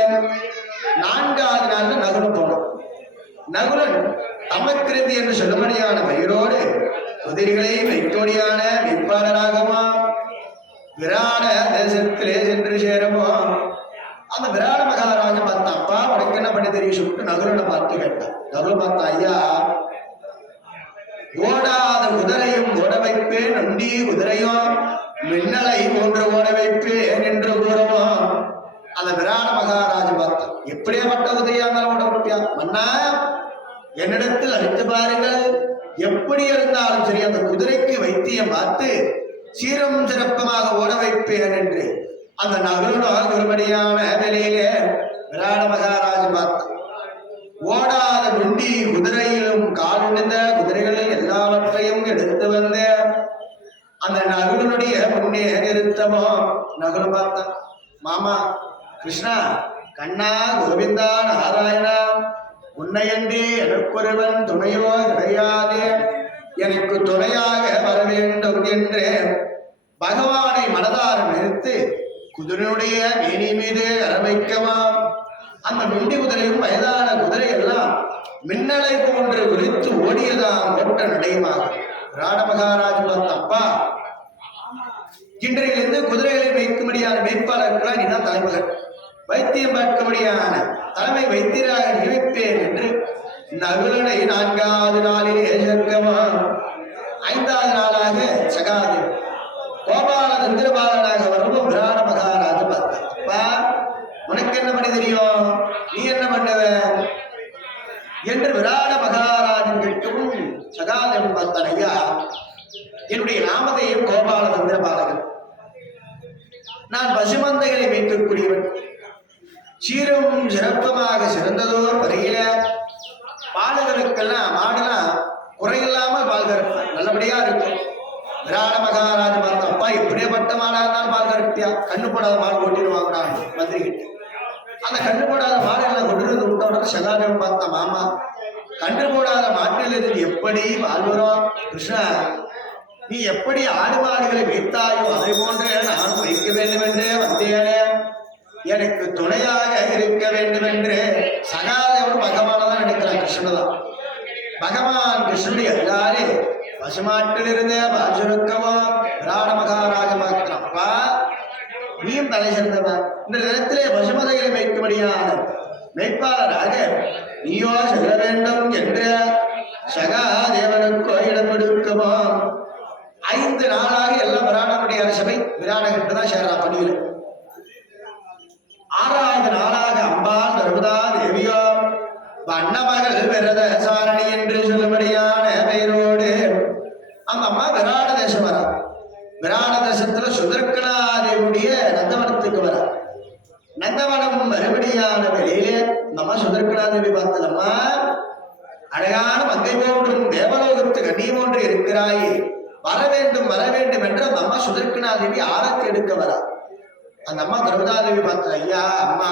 நான்காவது நாளில் நகுலன் போனான். நகுலன் தமக்கிருதி என்று சொல்லும்படியான பெயரோடு குதிரைகளை வைத்தோடியான வேட்பாளராகவா விராட தேசத்திலே சென்று சேரவோ. அந்த விராட மகாராஜன் பார்த்தா, அப்பா உனக்கு என்ன பண்ணி தெரியும் சொல்லிட்டு நகுலனை பார்த்து கேட்டான். நகுலன் பார்த்தா, ஐயா ஓடாத குதிரையும் ஓட வைப்பேன், நொண்டி குதிரையும் மின்னலை போன்று ஓட வைப்பேன் என்று கூறவும். அந்த விராட மகாராஜன் பார்த்தான், எப்படியாப்பட்ட குதிரையா இருந்தாலும் ஓட வைப்பியா மன்னா, என்னிடத்தில் அழைத்து பாருங்கள், எப்படி இருந்தாலும் சரி அந்த குதிரைக்கு வைத்தியம் பார்த்து சீரம் சிறப்பமாக ஓட வைப்பேன் என்று அந்த நகுலனோ ஒருபடியான வேலையிலே விராட மகாராஜன் பார்த்தான். ஓடாத நொண்டி குதிரையிலும் காலுணிந்த குதிரைகளில் எல்லாவற்றையும் எடுத்து வந்த அந்த நகுலனுடைய முன்னே நிறுத்தமோ. நகுலன் பார்த்தான், மாமா கிருஷ்ணா, கண்ணா, கோவிந்தா, நாராயணா, உன்னையன்றி எனக்கொருவன் துணையோ கிடையாது, எனக்கு துணையாக வர வேண்டும் என்று பகவானை மனதார நிறுத்து குதிரையுடைய மேனி மீது அரவைக்கவாம். அந்த மிண்டி குதிரையும் வயதான குதிரை எல்லாம் மின்னலை போன்று விரித்து ஓடியதாம் ஓட்ட நடையுமாக. ராட மகாராஜ் பார்த்தப்பா, இன்றையிலிருந்து குதிரைகளை வைக்கும்படியான வேட்பாளர்களாக நீதான் தலைமகன், வைத்தியம் பார்க்கும்படியான தலைமை வைத்தியராக நியமிப்பேன் என்று நகுலனை நான்காவது நாளிலே சேர்க்கவா. ஐந்தாவது நாளாக சகாதேவன் கோபால தந்திரபாலனாக வரவும் விராட மகாராஜ் பார்த்தப்பா, உனக்கு என்ன பண்ணி தெரியும், நீ என்ன பண்ணுவ என்று விராட மகாராஜன் கேட்கவும் சகாதேவன் பார்த்தான், ஐயா என்னுடைய நாமதேயம் கோபால தந்திரபாலகன், நான் பசுமந்தைகளை வைக்கக்கூடியவன், சீரும் சிறப்பமாக சிறந்ததோர் வரையில பாடுகளுக்கெல்லாம் மாடுலாம் குறையில்லாமல் பால் கறப்பேன், நல்லபடியா இருக்கும். விராட மகாராஜ் பார்த்தா, அப்பா இப்படியேப்பட்ட மாடா இருந்தாலும் பால் கறப்பியா, கண்ணு போடாத மாடு ஓட்டின்னு வாங்கினான் மந்திரி கிட்ட. அந்த கண்ணு போடாத மாடு எல்லாம் கொண்டு வந்து விட்டோட சகாதேவன் பார்த்தா, மாமா கண்ணு போடாத மாட்டிலிருந்து எப்படி பால் வரும், கிருஷ்ணா நீ எப்படி ஆடு மாடுகளை வைத்தாயோ அதை போன்ற நான் வைக்க வேண்டும் என்று வந்தேனே, எனக்கு துணையாக இருக்க வேண்டும் என்று சகாதேவன் பகவானதான் நினைக்கிறான். கிருஷ்ணதான் பகவான் கிருஷ்ணனுடைய எல்லாரே பசுமாட்டிலிருந்தே பாசுருக்கவோ விராட மகாராஜ பார்க்கிறான்ப்பா, நீயும் தலை சிறந்தவன், இந்த நிலத்திலே பசுமதைகளை வைக்கும்படியான மெய்ப்பாளராக நீயோ செல்ல வேண்டும் என்று சகாதேவனுக்கோ இடம் கொடுக்குமோ. 5 நாளாக எல்லாம் விராடனுடைய சபை விராடகிட்ட தான் சேரா பணியில். 6வது நாளாக அம்பாள் நர்மதா தேவியோ வண்ணமகள் விரத சாரணி என்று சொல்லும்படியான பெயரோடு அந்த அம்மா விராட தேசம் வரா. விராட தேசத்துல சுதர்க்கனாதேவியுடைய நந்தவனத்துக்கு வரா. நந்தவனம் மறுபடியான வெளியிலே நம்ம சுதர்க்கனாதேவி பார்த்தலம்மா, அழகான மங்கை போன்றும் தேவலோகத்து கண்ணி போன்று இருக்கிறாயே, வர வேண்டும் வர வேண்டும் என்று அந்த அம்மா சுதர்க்கனாதேவி ஆரத்தி எடுக்க வரா. அந்த அம்மா திரௌபதாதேவி பார்த்த, ஐயா அம்மா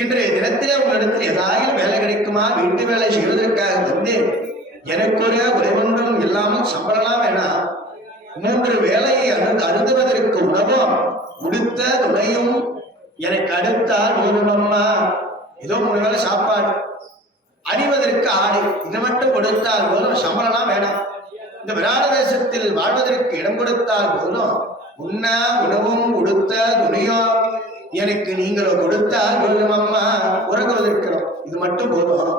இன்றைய தினத்திலே உங்களிடத்தில் ஏதாவது வேலை கிடைக்குமா, வீட்டு வேலை செய்வதற்காக வந்து எனக்கு ஒரு குறைவொன்றும் இல்லாமல் சம்பளம் வேணாம், 3 வேலையை அருந்துவதற்கு உணவும் உடுத்த துணையும் எனக்கு அடுத்தால் போதுமம்மா, ஏதோ 3 வேலை சாப்பாடு, அணிவதற்கு ஆடை, இது மட்டும் கொடுத்தால் போதும், சம்பளம் வேணாம், இந்த விராட தேசத்தில் வாழ்வதற்கு இடம் கொடுத்தால் போதும், உண்ண உணவும் உடுத்த துணியோ எனக்கு நீங்களோ கொடுத்தால் போதும் அம்மா, உறங்குவதற்கிறோம், இது மட்டும் போதும்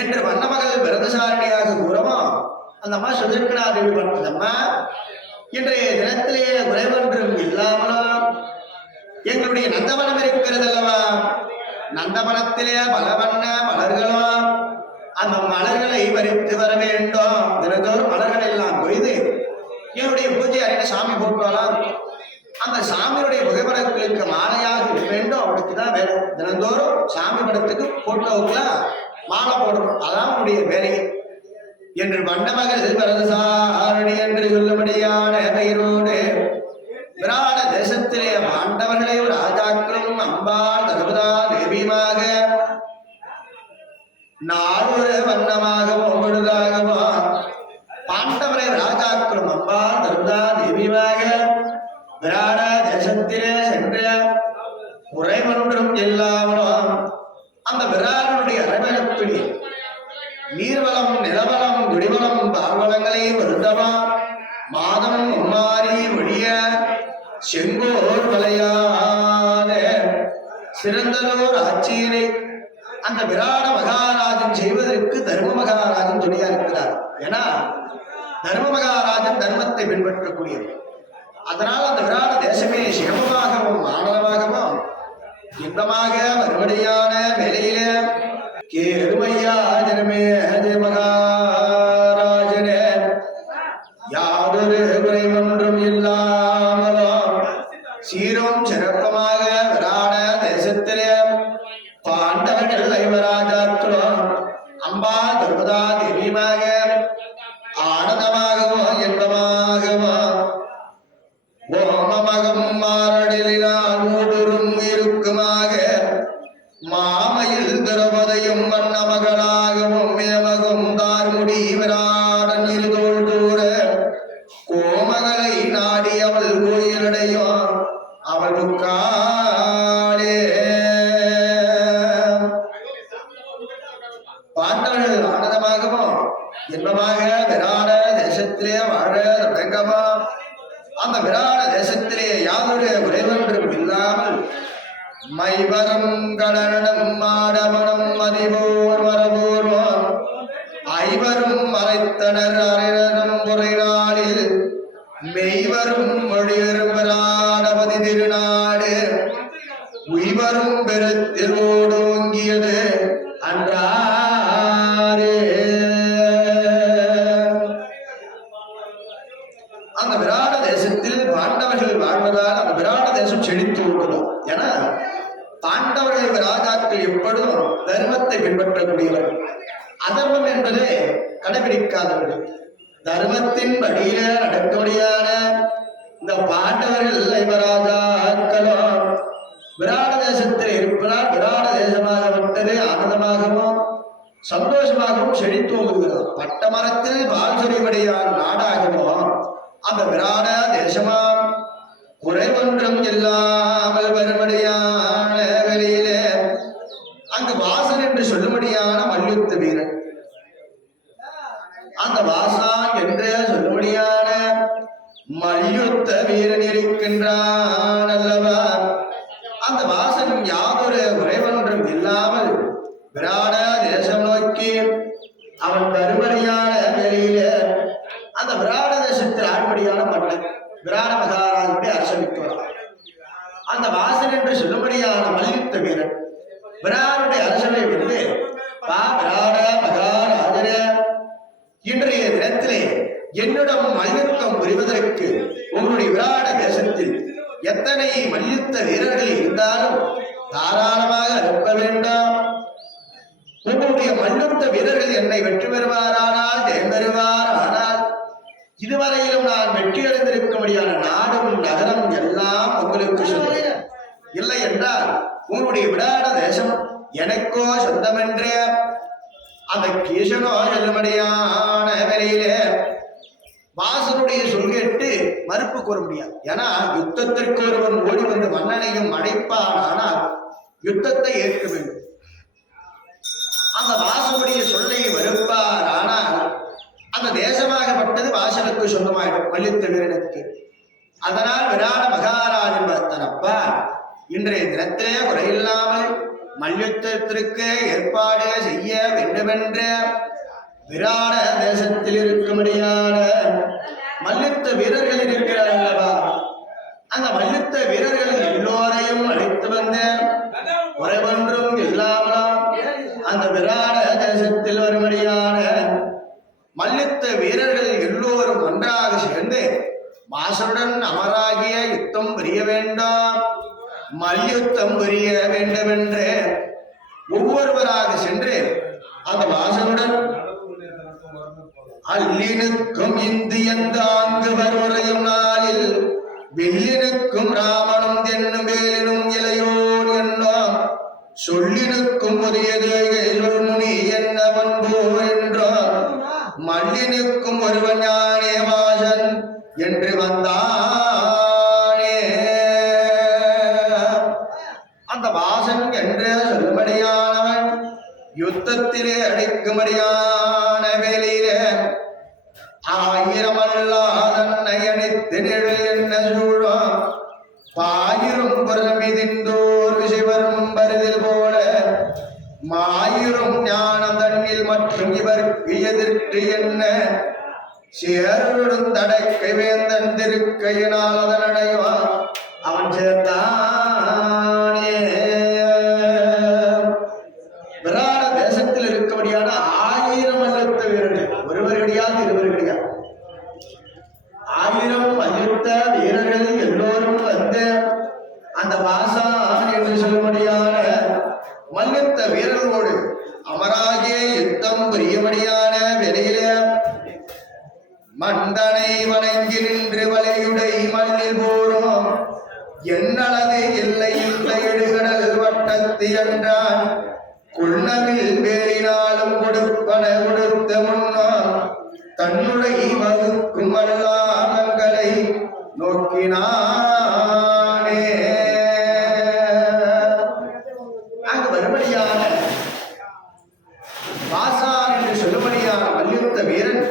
என்று வண்ணமகள் விரதசாரணியாக கூறவும் அந்த அம்மா சுதர்க்கனாதேவி பார்த்ததம்மா, இன்றைய தினத்திலேயே குறைவொன்றும் இல்லாமலும் எங்களுடைய நந்தவனம் இருக்கிறது அல்லவா, நந்தவனத்திலே பல வண்ண மலர்களும் அந்த மலர்களை பறித்து வர வேண்டும். தினந்தோறும் மலர்கள் எல்லாம் கொய்து என்னுடைய பூஜை அறையில சாமி போட்டுவாலாம். அந்த சாமியுடைய புகைப்படங்களுக்கு மாலையாக இருக்க வேண்டும். அவனுக்கு தான் வேலை. தினந்தோறும் சாமி படத்துக்கு போட்டோவுக்குலாம் மாலை போடணும். அதான் அவனுடைய வேலை என்று வண்ணமகள் பரதசாரணி என்று சொல்லும்படியான பெயரோடு விராட தேசத்திலே பாண்டவர்களே ராஜாக்களும் அம்பாள் தர்மதா தேவியுமாக நாடொரு வண்ணமாகவும் பொழுதாகவும் பாண்டவரை ராஜாக்களும் அம்பாள் தர்மதா தேவியுமாக விராட தேசத்திலே சென்ற உறைவன்றும் இல்லாமலும் அந்த விராடனுடைய அரவணைப்பிடி நீர்வளம் நிலவளம் குடிவளம் பார்வளங்களை வருந்தவா மாதம் மும்மாறி ஒழிய செங்கோர் வளையாத சிறந்ததோர் ஆட்சியினை அந்த விராட மகாராஜன் செய்வதற்கு தர்ம மகாராஜன் துணையா இருக்கிறார். ஏன்னா தர்ம மகாராஜன் தர்மத்தை பின்பற்றக்கூடியவர். அதனால் அந்த விராட தேசமே சிவமாகவும் ஆனந்தமாகவும் இன்பமாக மறுபடியான வேலையில கேருமையா ஜனமே மகாராஜனே யாதொரு குறைவொன்றும் இல்லாமலும் சீரும் சிறப்பமாக விராட தேசத்திலே பாண்டவர்கள் ஐவராஜாக்களும் அம்பா தர்மதா தேவியுமாக ஆனந்தமாகவும் இன்பமாகவும் ஓமமகம் மாரடலினால் ஊடுரும் இருக்குமாக மாமையில் திரௌபதியும் வண்ண மகளாகவும் மேமகும் தார்முடி விராடன் இருதோள் தூர கோமகளை நாடி அவள் கோயிலடையும் அவளுக்காளே. பாண்டவர்கள் ஆனந்தமாகவும் இன்பமாக விராட தேசத்திலே வாழ தொடங்கமா அந்த விராட தேசத்திலே யாதொரு குறைவொன்றும் இல்லாமல் மைவரம் கடனம் மாடமனம் மதிபோர் மரபூர்வம் ஐவரும் மறைத்தனர் அறிவரும் முறை நாளில் மெய்வரும் மொழிவரும் விராடபதி திருநாடு உய்வரும் பெருத்தில் ஓடோங்கியது அன்றாரே. அந்த விராட தேசத்தில் பாண்டவர்கள் வாழ்வதால் அந்த விராட தேசம் செழித்து ஓடுவோம். ஏன்னா பாண்டவர்களை ராஜாக்கள் எப்பொழுதும் தர்மத்தை பின்பற்றக்கூடியவர்கள், அதர்மம் என்பதை கடைபிடிக்காதவர்கள். தர்மத்தின் வழியில நடக்கக்கூடியான இந்த பாண்டவர்கள் ராஜாக்களும் விராட தேசத்தில் இருப்பதால் விராட தேசமாக விட்டது ஆனந்தமாகவும் சந்தோஷமாகவும் செழித்து ஓடுகிறது. பட்ட மரத்தில் பால் சொறிபடியான நாடாகவும் அந்த விராட தேசமாம் குறைவொன்றும் இல்லாமல் வரும்படியான வெளியிலே அங்கு வாசன் என்று சொல்லும்படியான மல்யுத்த வீரன், அந்த வாசான் என்று சொல்லும்படியான மல்யுத்த வீரன் இருக்கின்றான் அல்லவா. அந்த வாசன் யாதொரு குறைவொன்றும் இல்லாமல் விராட தேசம் நோக்கி அவன் வரும்படியான வெளியிலே அந்த விராட தேசத்தில் ஆடுபடியான மன்னன் விராட மகாராஜனுடைய அரசமிக்கவர் அந்த வாசன் என்று சொல்லும்படியான மல்யுத்த வீரன் விரானுடைய அரசனை விட்டு விராட மகாராஜனே, இன்றைய தினத்திலே என்னிடம் மல்யுத்தம் புரிவதற்கு உங்களுடைய விராட தேசத்தில் எத்தனை மல்யுத்த வீரர்கள் இருந்தாலும் தாராளமாக அனுப்ப வேண்டாம். உங்களுடைய மல்யுத்த வீரர்கள் என்னை வெற்றி பெறுவாரானால் ஜெயம் பெறுவார். ஆனால் இதுவரையிலும் நான் வெற்றி அடைந்திருக்கும்படியான நாடும் நகரம் எல்லாம் உங்களுக்கு சொல்லுகிறேன். இல்லை என்றால் உங்களுடைய விராட தேசம் எனக்கோ சொந்தமென்றே அந்த கீசனோ செல்லும்படியான வேலையிலே வாசனுடைய சொல் கேட்டு மறுப்பு கூற முடியாது. ஏன்னா யுத்தத்திற்கு ஒருவன் ஓடி வந்து மன்னனையும் அடைப்பான், ஆனால் யுத்தத்தை ஏற்க வேண்டும். அந்த வாசனுடைய சொல்லை மறுப்பார், ஆனால் அந்த தேசமாகப்பட்டது வாசனுக்கு சொந்தமாயிடும் மல்யுத்த வீரனுக்கு. அதனால் விராட மகாராஜன் பக்தனப்பா இன்றைய தினத்திலே குறையில்லாமல் மல்யுத்தத்திற்கு ஏற்பாடு செய்ய வேண்டுமென்ற விராட தேசத்தில் இருக்கும்படியான மல்யுத்த வீரர்கள் இருக்கிறார் அல்லவா, அந்த மல்யுத்த வீரர்கள் எல்லோரையும் அழைத்து வந்த குறைவொன்றும் இல்லாமலாம் அந்த விராட தேசத்தில் வரும்படியான மல்யுத்த வீரர்கள் எல்லோரும் ஒன்றாக சேர்ந்து வாசனுடன் அமராகிய யுத்தம் புரிய வேண்டாம், மல்யுத்தம் புரிய வேண்டும் என்று ஒவ்வொருவராக சென்று அந்த வாசனுடன் அல்லினுக்கும் இந்தியந்தாங்கு வருமுறையும் நாளில் வெள்ளினுக்கும் ராமனும் தென்னும் வேலினும் இளையோர் என்னும் சொல்லினுக்கும் உரியது முனி என்ன பண்போ என்றார் மல்லினுக்கும் ஒருவன் ஞானே வாசன் என்று வந்தானே. அந்த வாசன் என்று சொல்லும்படியானவன் யுத்தத்திலே அழைக்கும்படியான வேலையிலே ஆயிரமல்லாதன்னை அணித்து நிழல் என்ன சூழம் பாயிரும் புறமிதிந்தோர் விசிவரும் பருதில் போல மாயிரும் ஞானம் தன்னில் மற்றும் இவருக்கு எதிர்த்து என்ன சேருடன் தடக்கை வேந்தன் திருக்கையினால் அதன் அடைவான் அவன் சேர்ந்தானே. விராட தேசத்தில் இருக்கபடியான 1000 மல்யுத்த வீரர்கள், ஒருவர் கிடையாது இருவர் கிடையாது, 1000 மல்யுத்த வீரர்கள் எல்லோரும் வந்து அந்த வாசான் என்று சொல்லும்படியான மல்யுத்த வீரர்களோடு அமராகிய யுத்தம் புரியபடியான வெளியிலே மண்டனை வணங்கி நின்று வலையுடை மண்ணில் போறோம் என்னளது இல்லை இந்த எழுகடல் வட்டத்து என்றான் குள்ளமில் வேறினாலும் கொடுப்பன கொடுத்த முன்னான் தன்னுடைய வகுக்கும் அல்லாமங்களை நோக்கினானே. அங்கு வரும்படியான வாசான் என்று சொல்லும்படியான மல்யுத்த வீரன்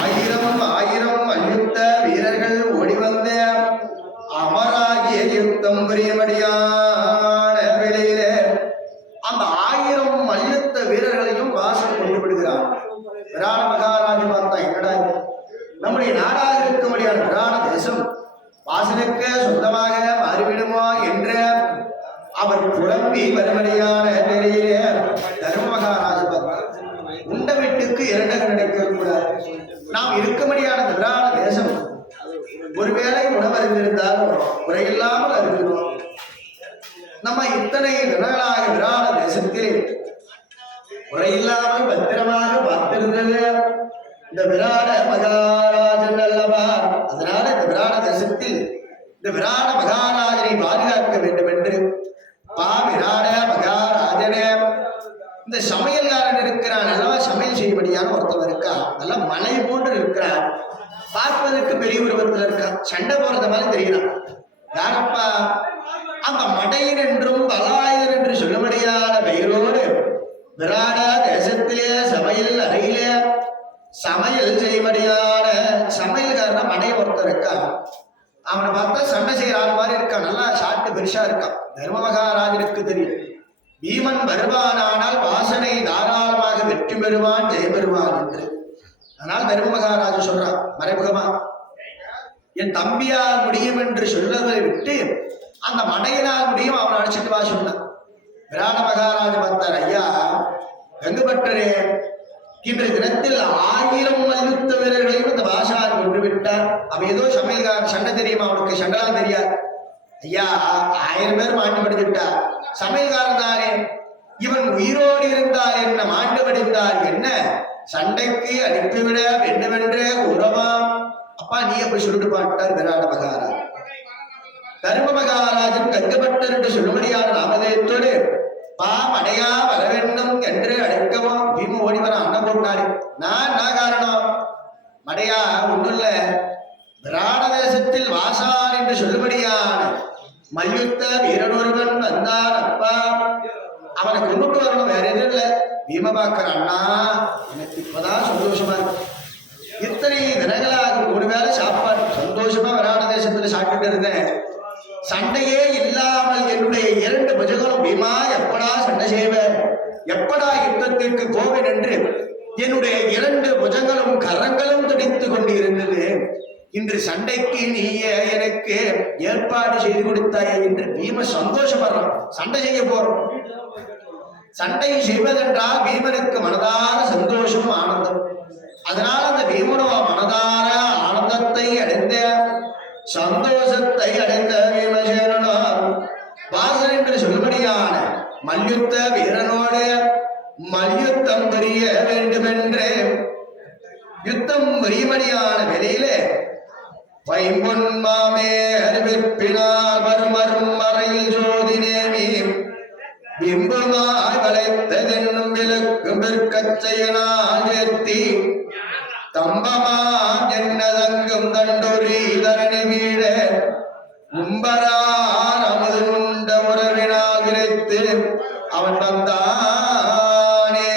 1000 மல்யுத்த வீரர்கள் ஓடி வந்த அமராகிய யுத்தம் புரியபடியான வேளையிலே அந்த 1000 மல்யுத்த வீரர்களையும் வாசன் கொண்டு விடுகிறார். விராட மகாராஜ பார்த்தா என்னடா நம்முடைய நாடாக இருக்கும்படியான விராட தேசம் வாசனுக்கு சொந்தமாக மாறிவிடுமா என்று அவர் புலம்பி வரும்படியான வேளையிலே தர்ம மகாராஜ பார்த்தார், உண்ட வீட்டுக்கு 2 நடக்க கூடாது. நாம் இருக்கும்படியான விராட தேசம் ஒருவேளை உணவறிந்திருந்தால் குறையில்லாமல் அறிந்திருவோம். நம்ம இத்தனை தினங்களாக விராட தேசத்தில் குறையில்லாமல் பத்திரமாக பார்த்திருந்தது இந்த விராட மகாராஜன் அல்லவா. அதனால இந்த விராட தேசத்தில் இந்த விராட மகாராஜனை பாதுகாக்க வேண்டும் என்று விராட மகாராஜனே இந்த சமையல்காரன் இருக்கிறான் அல்லவா, சமையல் செய்யும்படியான ஒருத்தவர் இருக்கா, நல்லா மலை போன்று இருக்கிறான், பார்ப்பதற்கு பெரிய உருவத்தில் இருக்கான், சண்டை போறது மாதிரி தெரியலாம். யாரப்பா அந்த மடையன் என்றும் பலாயன் என்று சொல்லும்படியான பெயரோடு விராட தேசத்திலே சமையல் அறையிலே சமையல் செய்யும்படியான சமையல்காரன மடைய ஒருத்தர் இருக்கான். அவனை பார்த்தா சண்டை செய்யற ஆள் மாதிரி இருக்கான், நல்லா ஷாட்டு பெருசா இருக்கான். தர்ம மகாராஜனுக்கு தெரியும் பீமன் வருவானானால் வாசனை தாராளமாக வெற்றி பெறுவான் ஜெய பெறுவான் என்று. அதனால் தர்ம மகாராஜன் சொல்றான் மறைமுகமா, என் தம்பியால் முடியும் என்று சொல்றதை விட்டு அந்த மடையினால் முடியும் அவனை அழைச்சிட்டு வா சொன்னான். விராட மகாராஜ பார்த்தார், ஐயா கங்குபட்டரே இன்றைய தினத்தில் 1000 மல்யுத்த வீரர்களையும் இந்த வாசான் கொண்டு விட்டார். அவன் ஏதோ சமையல்காரன், சண்டை தெரியுமா அவனுக்கு, சண்டைலாம் தெரியாது. ஐயா 1000 பேர் மாண்டுபடுத்திட்டார், சமையல்காரன் தானே, இவன் உயிரோடு இருந்தால் என்ன மாண்டுபடிந்தால் என்ன, சண்டைக்கு அனுப்பிவிட வேண்டுமென்றே உறவாம். அப்பா நீ அப்படி சொல்லிட்டு பாட்டார் விராட மகாராஜ். தர்ம மகாராஜன் கங்கபட்டர் என்று சொல்லும்படியான நாமதேயத்தோடு மடையா வர வேண்டும் என்று அழைக்கவும் பீம ஓடி வர அண்ணன் போட்டாரு. நான் காரணம் மடையா ஒன்றும் இல்ல, விராட தேசத்தில் வாசான் என்று சொல்லும்படியான மல்யுத்த வீரனொருவன் வந்தான் அப்பா, அவனை கொண்டுட்டு வரணும், வேற எதுவும் இல்லை. பீம பாக்கர் அண்ணா எனக்கு இப்பதான் சந்தோஷமா இருக்கு, இத்தனை தினங்களாக 3 வேளை சாப்பாடு சந்தோஷமா விராட தேசத்துல சாப்பிட்டு இருந்தேன், சண்டையே இல்லாமல் என்னுடைய 2 புஜங்களும் பீமா எப்படா சண்டை செய்வேன், எப்படா யுத்தத்திற்கு போவேன் என்று என்னுடைய 2 புஜங்களும் கரங்களும் துடித்துக் கொண்டு இருந்தது. இன்று சண்டைக்கு நீயே எனக்கு ஏற்பாடு செய்து கொடுத்தாயே என்று பீம சந்தோஷப்படுறான். சண்டை செய்ய போறோம். சண்டை செய்வதென்றால் பீமனுக்கு மனதார சந்தோஷம், ஆனந்தம். அதனால அந்த பீமனோ மனதார ஆனந்தத்தை அடைந்த, சந்தோஷத்தை அடைந்த பீமசேனனோ வாசன் என்று சொல்லும்படியான மல்யுத்த வீரனோடு மல்யுத்தம் புரிய வேண்டுமென்று யுத்தம் புரியும்படியான வெளியிலே வைம்பொன் மாமே அறிவிப்பினால் வருமரும் மறையில் ஜோதி நேமி பிம்பமாய் வளைத்ததென்னும் விளக்கும் பிற்கச்சையனால் ஏத்தி தம்பமாம் என்னதங்கும் தண்டொரி தரணி வீழ உம்பரான் அமுது உண்ட உறவினால் விரைத்து அவன் வந்தானே.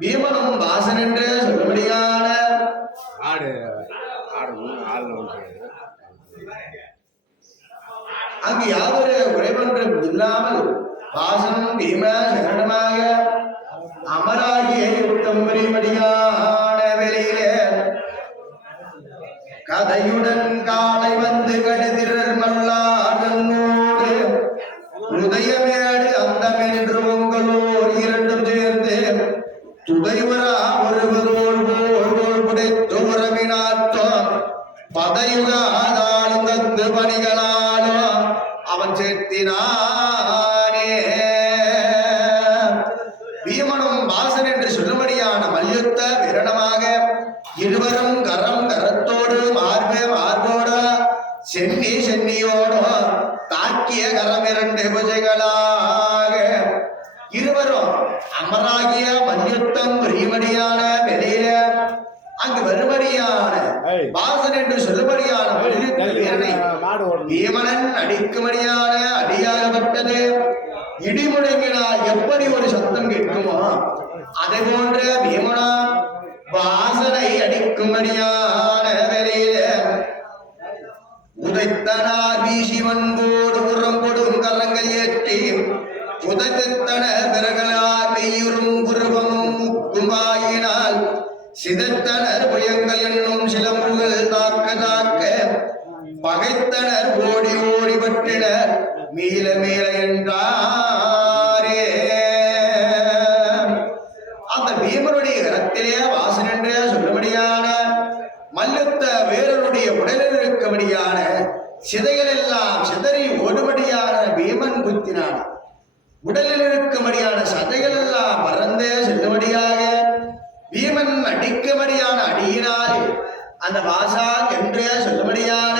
பீமனும் வாசன் என்று சொல்லும்படியான அங்கு யாதொரு குறைவொன்றும் இல்லாமல் வாசனும் பீம சரணமாக அமராகிய யுத்தம் புரியும்படியான வெளியிலே கதையுடன் காலை வந்து கடுதிரர் மல்லாரனோடு உதயமேடு அந்தமென்று உங்களோர் இரண்டும் சேர்ந்து துதைவரா ஒருவரோடு போல் புடைத்து உறவினாற்றோ பதையுகாதாலும் தந்து பணிகளாலோ அவன் சேர்த்தினானே. பீமனும் வாசன் என்று சொல்லும்படியான மல்யுத்த வீரணமாக இருவரும் கரம் கரத்தோடு மார்பு மார்போடு சென்னி சென்னியோடு தாக்கிய கரம் இரண்டு புஜைகளாக இருவரும் அமராகிய மல்யுத்தம் புரியும்படியான வெளியில அங்கு வரும்படியான வாசன் என்று சொல்லும்படியான மல்யுத்த வீரனை பீமனன் அடிக்கும்படியான அடியாகப்பட்டது. இடி முழங்கினால் எப்படி ஒரு சத்தம் கேட்குமோ அதை போன்ற பீமனா வாசனை அடிக்கும்படியான வெளியில உதைத்தனார் வீசி வன்போடு உறம்பொடும் கரங்கள் ஏற்றி உதைத்தன பிறகளார் மெய்யுறும் குருவமும் முக்குமாயினால் சிதைத்தனர் புயங்கள் என்னும் சிலம்புகள் தாக்க தாக்க பகைத்தனர் ஓடி ஓடி பற்றினர் மீள மீள என்றாரே. அந்த பீமனுடைய கரத்திலே வாசன் என்றே சொல்லும்படியான மல்யுத்த வீரனுடைய உடலில் இருக்கும்படியான சிதைகள் எல்லாம் சிதறி ஓடுபடியான பீமன் குத்தினான். உடலில் இருக்கும்படியான சதைகள் எல்லாம் பறந்தே செல்லும்படியாக பீமன் அடிக்கும்படியான அடியினாலே அந்த வாசா என்றே சொல்லும்படியான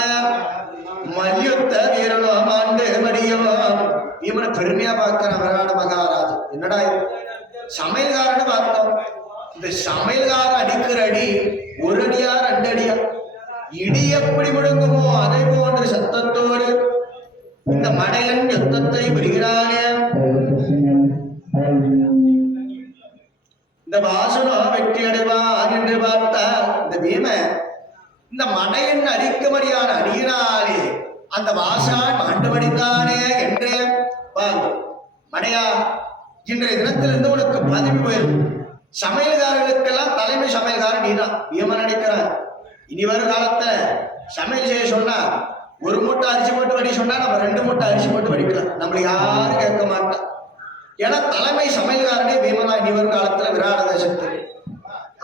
மல்யுத்த வீரனோ ஆண்டு மடியவோ பீமனை பெருமையா பார்க்கிற விராட மகாராஜ். என்னடா சமையல்காரன்னு பார்த்தோம். இந்த சமையல்காரன் அடிக்கிற அடி ஒரு அடியா ரெண்டு அடியா, இடி எப்படி முழங்குமோ அதை போன்ற சத்தத்தோடு இந்த மடையன் யுத்தத்தை புரிகிறானே. இந்த வாசனோ வெற்றி அடைவான் என்று பார்த்தா இந்த பீம இந்த மடையன் அடிக்கும்படியான அடியினாலே அந்த வாசான் மாண்டுபடித்தானே என்று மடையா இன்றைய தினத்திலிருந்து உனக்கு பதவி போயிடும். சமையல்காரர்களுக்கெல்லாம் தலைமை சமையல்காரன் நீதான். பீமன் நினைக்கிறான் இனி வரும் காலத்துல சமையல் செய்ய சொன்னா ஒரு மூட்டை அரிசி போட்டு வடி சொன்னா நம்ம 2 மூட்டை அரிசி போட்டு வடிக்கலாம். நம்மள யாரும் கேட்க மாட்டான். ஏன்னா தலைமை சமையல்காரனே பீமனா இனி வரும் காலத்துல விராட தேசத்தில்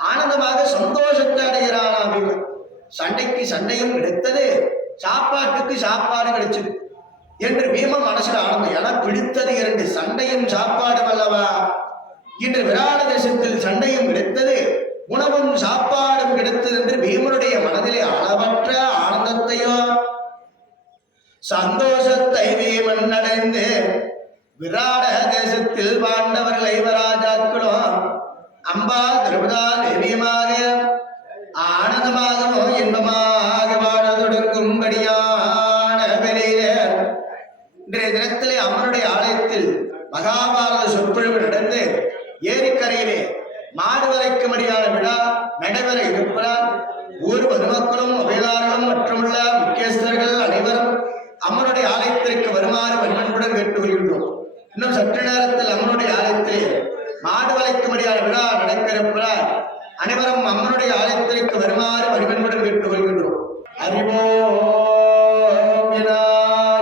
ஆனந்தமாக சந்தோஷத்தை அடைகிறானா பீமன். சண்டைக்கு சண்டையும் கிடைத்தது, சாப்பாட்டுக்கு சாப்பாடு கிடைச்சது என்று பீமன் மனசுல ஆனந்தம். என பிடித்தது 2 சண்டையும் சாப்பாடும் அல்லவா. இன்று விராட தேசத்தில் சண்டையும் கிடைத்தது, உணவும் சாப்பாடும் கிடைத்தது என்று பீமனுடைய மனதிலே அளவற்ற ஆனந்தத்தையும் சந்தோஷத்தை பீமன் அடைந்து விராட தேசத்தில் பாண்டவர்கள் ஐவராஜாக்களும் அம்பா திரௌபதா தேவியமாக ஆனந்தமாகவும் இன்பமாக வாழ தொடங்கும்படியான வெளியில இன்றைய தினத்திலே அம்மனுடைய ஆலயத்தில் மகாபாரத சொற்பொழிவு நடந்து ஏரிக்கரையிலே மாடு வரைக்கும்படியான விழா நடைபெற இருப்பதால் ஊர் பொதுமக்களும் உபயதாரர்களும் மற்றுமுள்ள முக்கியஸ்தர்கள் அனைவரும் அம்மனுடைய ஆலயத்திற்கு வருமாறு பணிபுடன் கேட்டு வருகின்றோம். இன்னும் சற்று நேரத்தில் அம்மனுடைய ஆலயத்திலே மாடு வளைக்கும்படியான விழா நடக்கிறப்பதால் அனைவரும் அம்மனுடைய ஆலயத்திற்கு வருமாறு வழிபன்புடன் கேட்டுக் கொள்கின்றோம். அறிவோ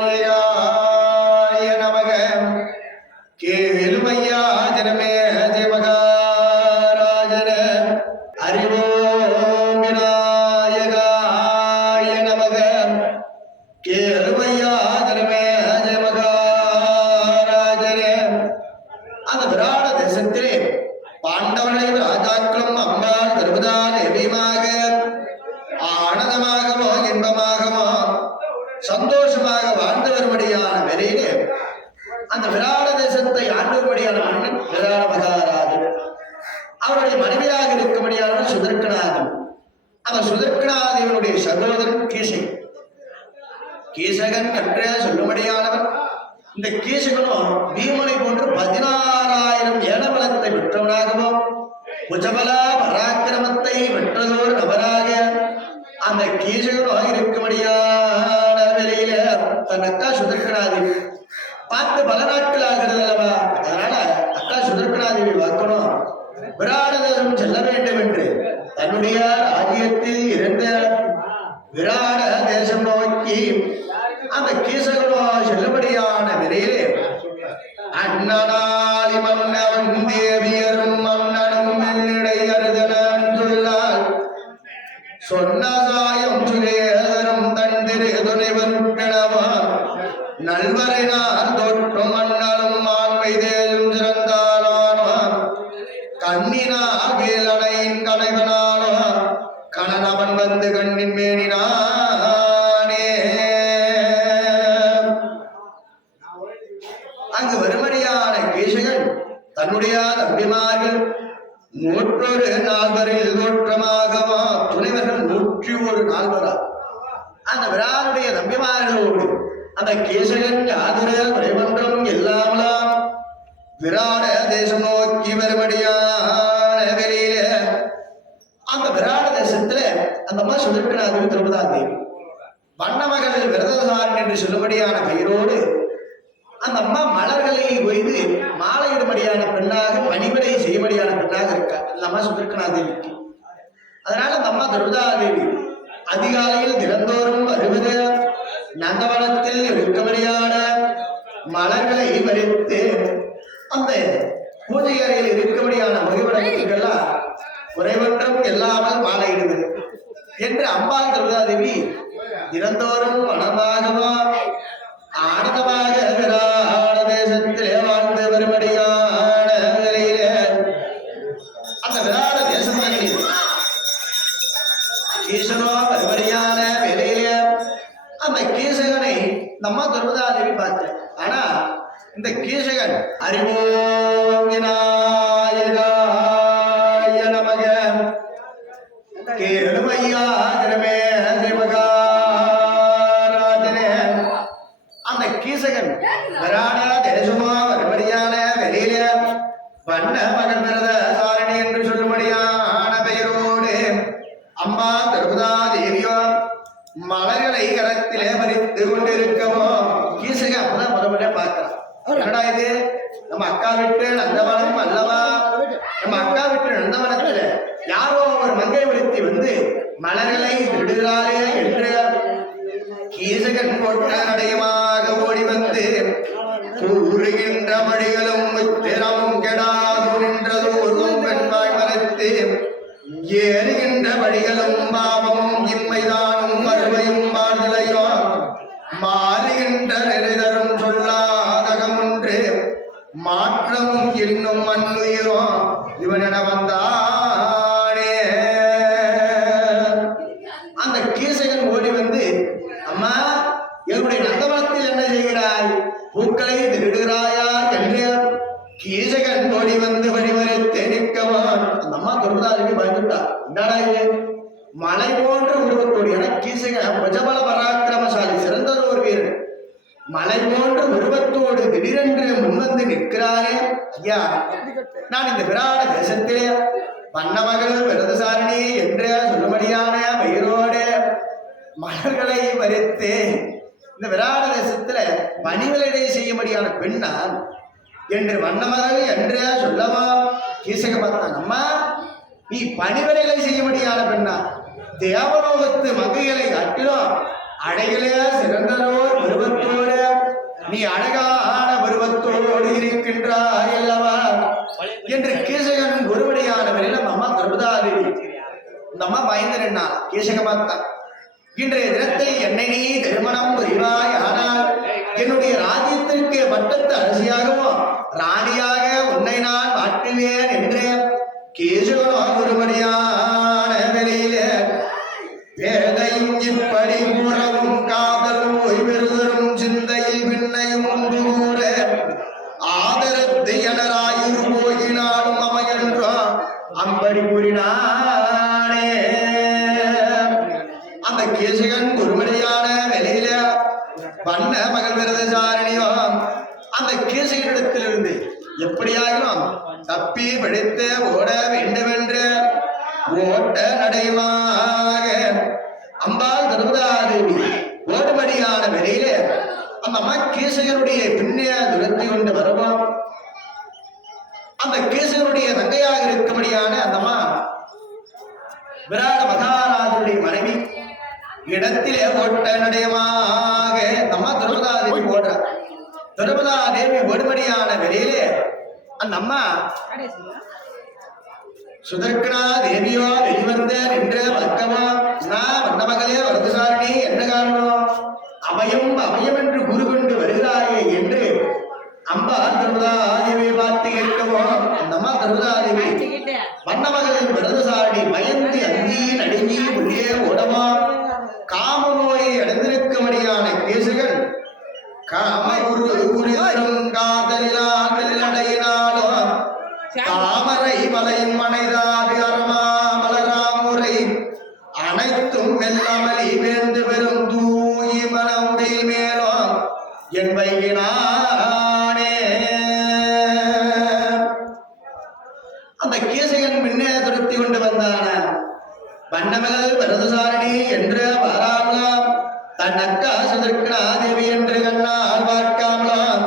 விநாயகாய நமக. கேளுமையா ஜனமே ஜெய மகாராஜன. அறிவோ விநாயகாய நமக. கேளுமையா ஜனமே ஜெய மகாராஜன. அந்த விராட தேசத்திலே பாண்டவர்களை ராஜாக்களும் அம்பாள் தருவதால் எதையுமாக ஆனந்தமாகவோ இன்பமாகவோ சந்தோஷமாக வாழ்ந்து வரும்படியான வேலையிலே அந்த விராட தேசத்தை ஆண்டுபடியான மன்னன் விராட மகாராஜன். அவருடைய மனைவியாக இருக்கும்படியான சுதர்க்கநாதன். அந்த சுதர்க்கநாதனுடைய சகோதரன் கீசகன். கீசகன் என்ற சொல்லும்படியானவன். இந்த கீசகனும் பீமனை போன்று 16,000 ஏனபலத்தை பெற்றவனாகவும் புஜபல பராக்கிரமத்தை பெற்றதோர் நபராக அந்த கீசகனும் இருக்கும்படியான வேலையில தன் அக்கா சுதர்க்கநாதேவி பார்த்து பல நாட்கள் ஆகிறது அல்லவா. அதனால அக்கா சுதர்க்கநாதேவி பார்க்கணும், விராட தேசம் செல்ல வேண்டும் என்று தன்னுடைய ராஜ்யத்தில் இருந்த விராட தேசம் நோக்கி அந்த கீசகனோ செல்லுபடியான விலையிலே அண்ணனாலி மன்னவன் தேவியரும் மன்னனும் மெல்லிடை அருதனன் சொல்லால் சொன்ன சாயம் சுரேதரும் தந்திரு துணைவன் கிணவான் நல்வரை நான் தோற்றும் மன்னலும் மாண்மை தேலும் சிறந்தாலானான் கண்ணினா வேலனையின் கலைவனானோ கணனவன் வந்து கண்ணின் மேனினானே. அங்கு வருமடியான கீசகன் தன்னுடைய தம்பிமார்கள் 101 நால்வரில் தோற்றமாகவா துணைவர்கள் 101 நால்வரா அந்த விரானுடைய தம்பிமார்களோடு அந்த கீசகன் யாதுர குறைவன்றம் இல்லாமலாம் விராட தேசம் நோக்கி வருமடியான வெளியில அந்த விராட தேசத்துல அந்த அம்மா சுதர்க்கநாதேவி திரௌபதாதேவி வண்ணமகள் விரதசாரன் என்று சொல்லும்படியான பெயரோடு அந்த அம்மா மலர்களை கொய்து மாலையிடும்படியான பெண்ணாக பணிவிடை செய்யும்படியான பெண்ணாக இருக்கா அந்த அம்மா சுதர்க்கநாதேவிக்கு. அதனால அந்த அம்மா திரௌபதாதேவி அதிகாலையில் தினந்தோறும் வருவது நந்தவனத்தில் இருக்கும்படியான மலர்களை பறித்து அந்த பூஜை அறையில் இருக்கும்படியான மகிழ்வடங்களுக்கெல்லாம் குறைவன்றம் இல்லாமல் மாலையிடுவது என்று அம்பாள் திரௌபதாதேவி தினந்தோறும் மனமாகவா ஆனந்தமாக விராட தேசத்திலே வாழ்ந்து வரும்படியான நிலையில அந்த விராட தேசத்தில் கீசனோ வரும்படியான வேலையில அந்த கீசகனை நம்ம திரௌபதாதேவி பார்த்தேன். ஆனா இந்த கீசகன் அறிவோம் விநாயகாய நமக. கேளுமையா ஜனமே ஜெய மகாராஜனே. அந்த கீசகன் விராட தேசமா வரும்படியான வெளியில வண்ண மகன் விரத சாரணி என்று சொல்லும்படியான பெயரோடு அம்மா திரௌபதாதேவியோ மலர்களை கரத்திலே பறித்து கொண்டிருக்கவோ கீசகன் அப்பதான் முதல்ல பார்க்கிறான். என்னடா இது, நம்ம அக்கா விட்டு நந்தவனம் அல்லவா, நம்ம அக்கா விட்டு நந்தவனத்துல யாரோ ஒரு மங்கை ஒருத்தி வந்து மலர்களை விடுகிறாரே என்று கீசகன் போட்ட நடையமாக ஓடி வந்து கூறுகின்ற மொழிகளும் திறமும் கெடாது நின்றதோறும் பெண்வாய் மறைத்து ஏறுகின்ற வழிகளும் பாவமும் இம்மைதானும் மறுவையும் வாழ்நிலையோ மாறுகின்ற நெறிதரும் சொல்லாதகமுன்று மாற்றமும் இன்னும் மண்ணுயிரோ இவன் என வந்தானே. அந்த கீசகன் ஓடி வந்து, அம்மா என்னுடைய நந்தவனத்தில் என்ன செய்கிறாய், பூக்களை திருடுகிறாயா என்று கீசகன் ஓடி வந்து வழிமறித்து நிற்கவான். அந்த அம்மா திரௌபதாதேவி பயந்துட்டா. என்னடா இது, மலை போன்ற உருவத்தோடு என கீசகன் பிரஜபல பராக்கிரமசாலி சிறந்தது ஒரு வீரன் மலை போன்ற உருவத்தோடு திடீரென்று முன்வந்து நிற்கிறாரே. ஐயா, நான் இந்த விராட தேசத்திலே வண்ணமகள் விரதசாரணி என்று சொல்லும்படியான பெயரோடு மலர்களை வரித்து இந்த விராட தேசத்துல பணிவிடை செய்யும்படியான பெண்ணான் என்று வண்ணமகள் என்று சொல்லவா கீசக பார்த்தான். அம்மா, நீ பணிவரைகளை செய்ய முடியாத பெண்ணா? தேவலோகத்து மங்கைகளை காட்டிலும் அழகிலே சிறந்ததோர் பருவத்தோடு நீ அழகான பருவத்தோடு இருக்கின்றாய் அல்லவா என்று கீசகன் ஒருபடியானவரில் அந்த அம்மா திரௌபதாதேவி இந்த அம்மா பயந்து நின்னாள். கீசக பார்த்தான். இன்றைய தினத்தை என்னை நீ திருமணம் புரிவாய், ஆனால் என்னுடைய ராஜ்யத்திற்கு பட்டத்து அரசியாகவும் ராணியாக உன்னை நான் மாற்றுவேன் என்று கீசகனோ ஒருபடியான வெளியில வேதையும் இப்படி கூறவும் காதலும் ஓய்வெறுதலும் சிந்தையில் பின்னையும் ஒன்று கூற ஆதரத்து எனராயுர் போகினாலும் அமையன்றோ அம்படி கூறினானே. அந்த கீசகன் ஒருமடியான வெளியில பண்ண மகள் விரதசாரணியோ அந்த கீசகனிடத்திலிருந்து எப்படியாகிலும் தப்பி பிடித்து ஓட வேண்டுமென்று ஓட்ட நடைமாக அம்பாள் திரௌபதாதேவி ஓடுபடியான வெளியிலே அந்த அம்மா கீசகனுடைய பின்னே துரத்தி கொண்டு வருவோம். அந்த கீசகனுடைய தங்கையாக இருக்கும்படியான அந்த அம்மா விராட மகாராஜனுடைய மனைவி இடத்திலே ஓட்ட நடையமாக அந்த அம்மா திரௌபதாதேவி ஓடுறார். திரௌபதாதேவி ஓடுபடியான வெளியிலே அந்த அம்மா சுதர்க்கனா தேவியோ வெளிவந்த நின்ற வர்க்கமா நான் வண்ணமகளே வரதுசாரணி என்ன காரணம் அபயம் அபயம் என்று குரு கொண்டு வருகிறாயே என்று அம்பா திரௌபதாதேவியை பார்த்து கேட்கவோ அந்த அம்மா திரௌபதாதேவி வண்ணமகள் வரதுசாரணி பயந்து அங்கி நடுங்கி உள்ளே ஓடவா காம நோயை அடைந்திருக்கும்படியான கேசகன் காம உருவரும் காதலினால் அடையினாலும் தாமரை மலையும் மனைதாது அரமா மலராமுறை அனைத்தும் மெல்லமலி வேண்டு பெறும் தூயி மனமுடைய மேலும் என் வைகினானே. அந்த கீசகன் முன்னே துரத்தி கொண்டு வந்தான வண்ணமகள் வரதசாரணி என்று பாராமலாம் தன் அக்கா சுதர்க்கனா தேவி என்று கண்ணால் பார்க்காமலாம்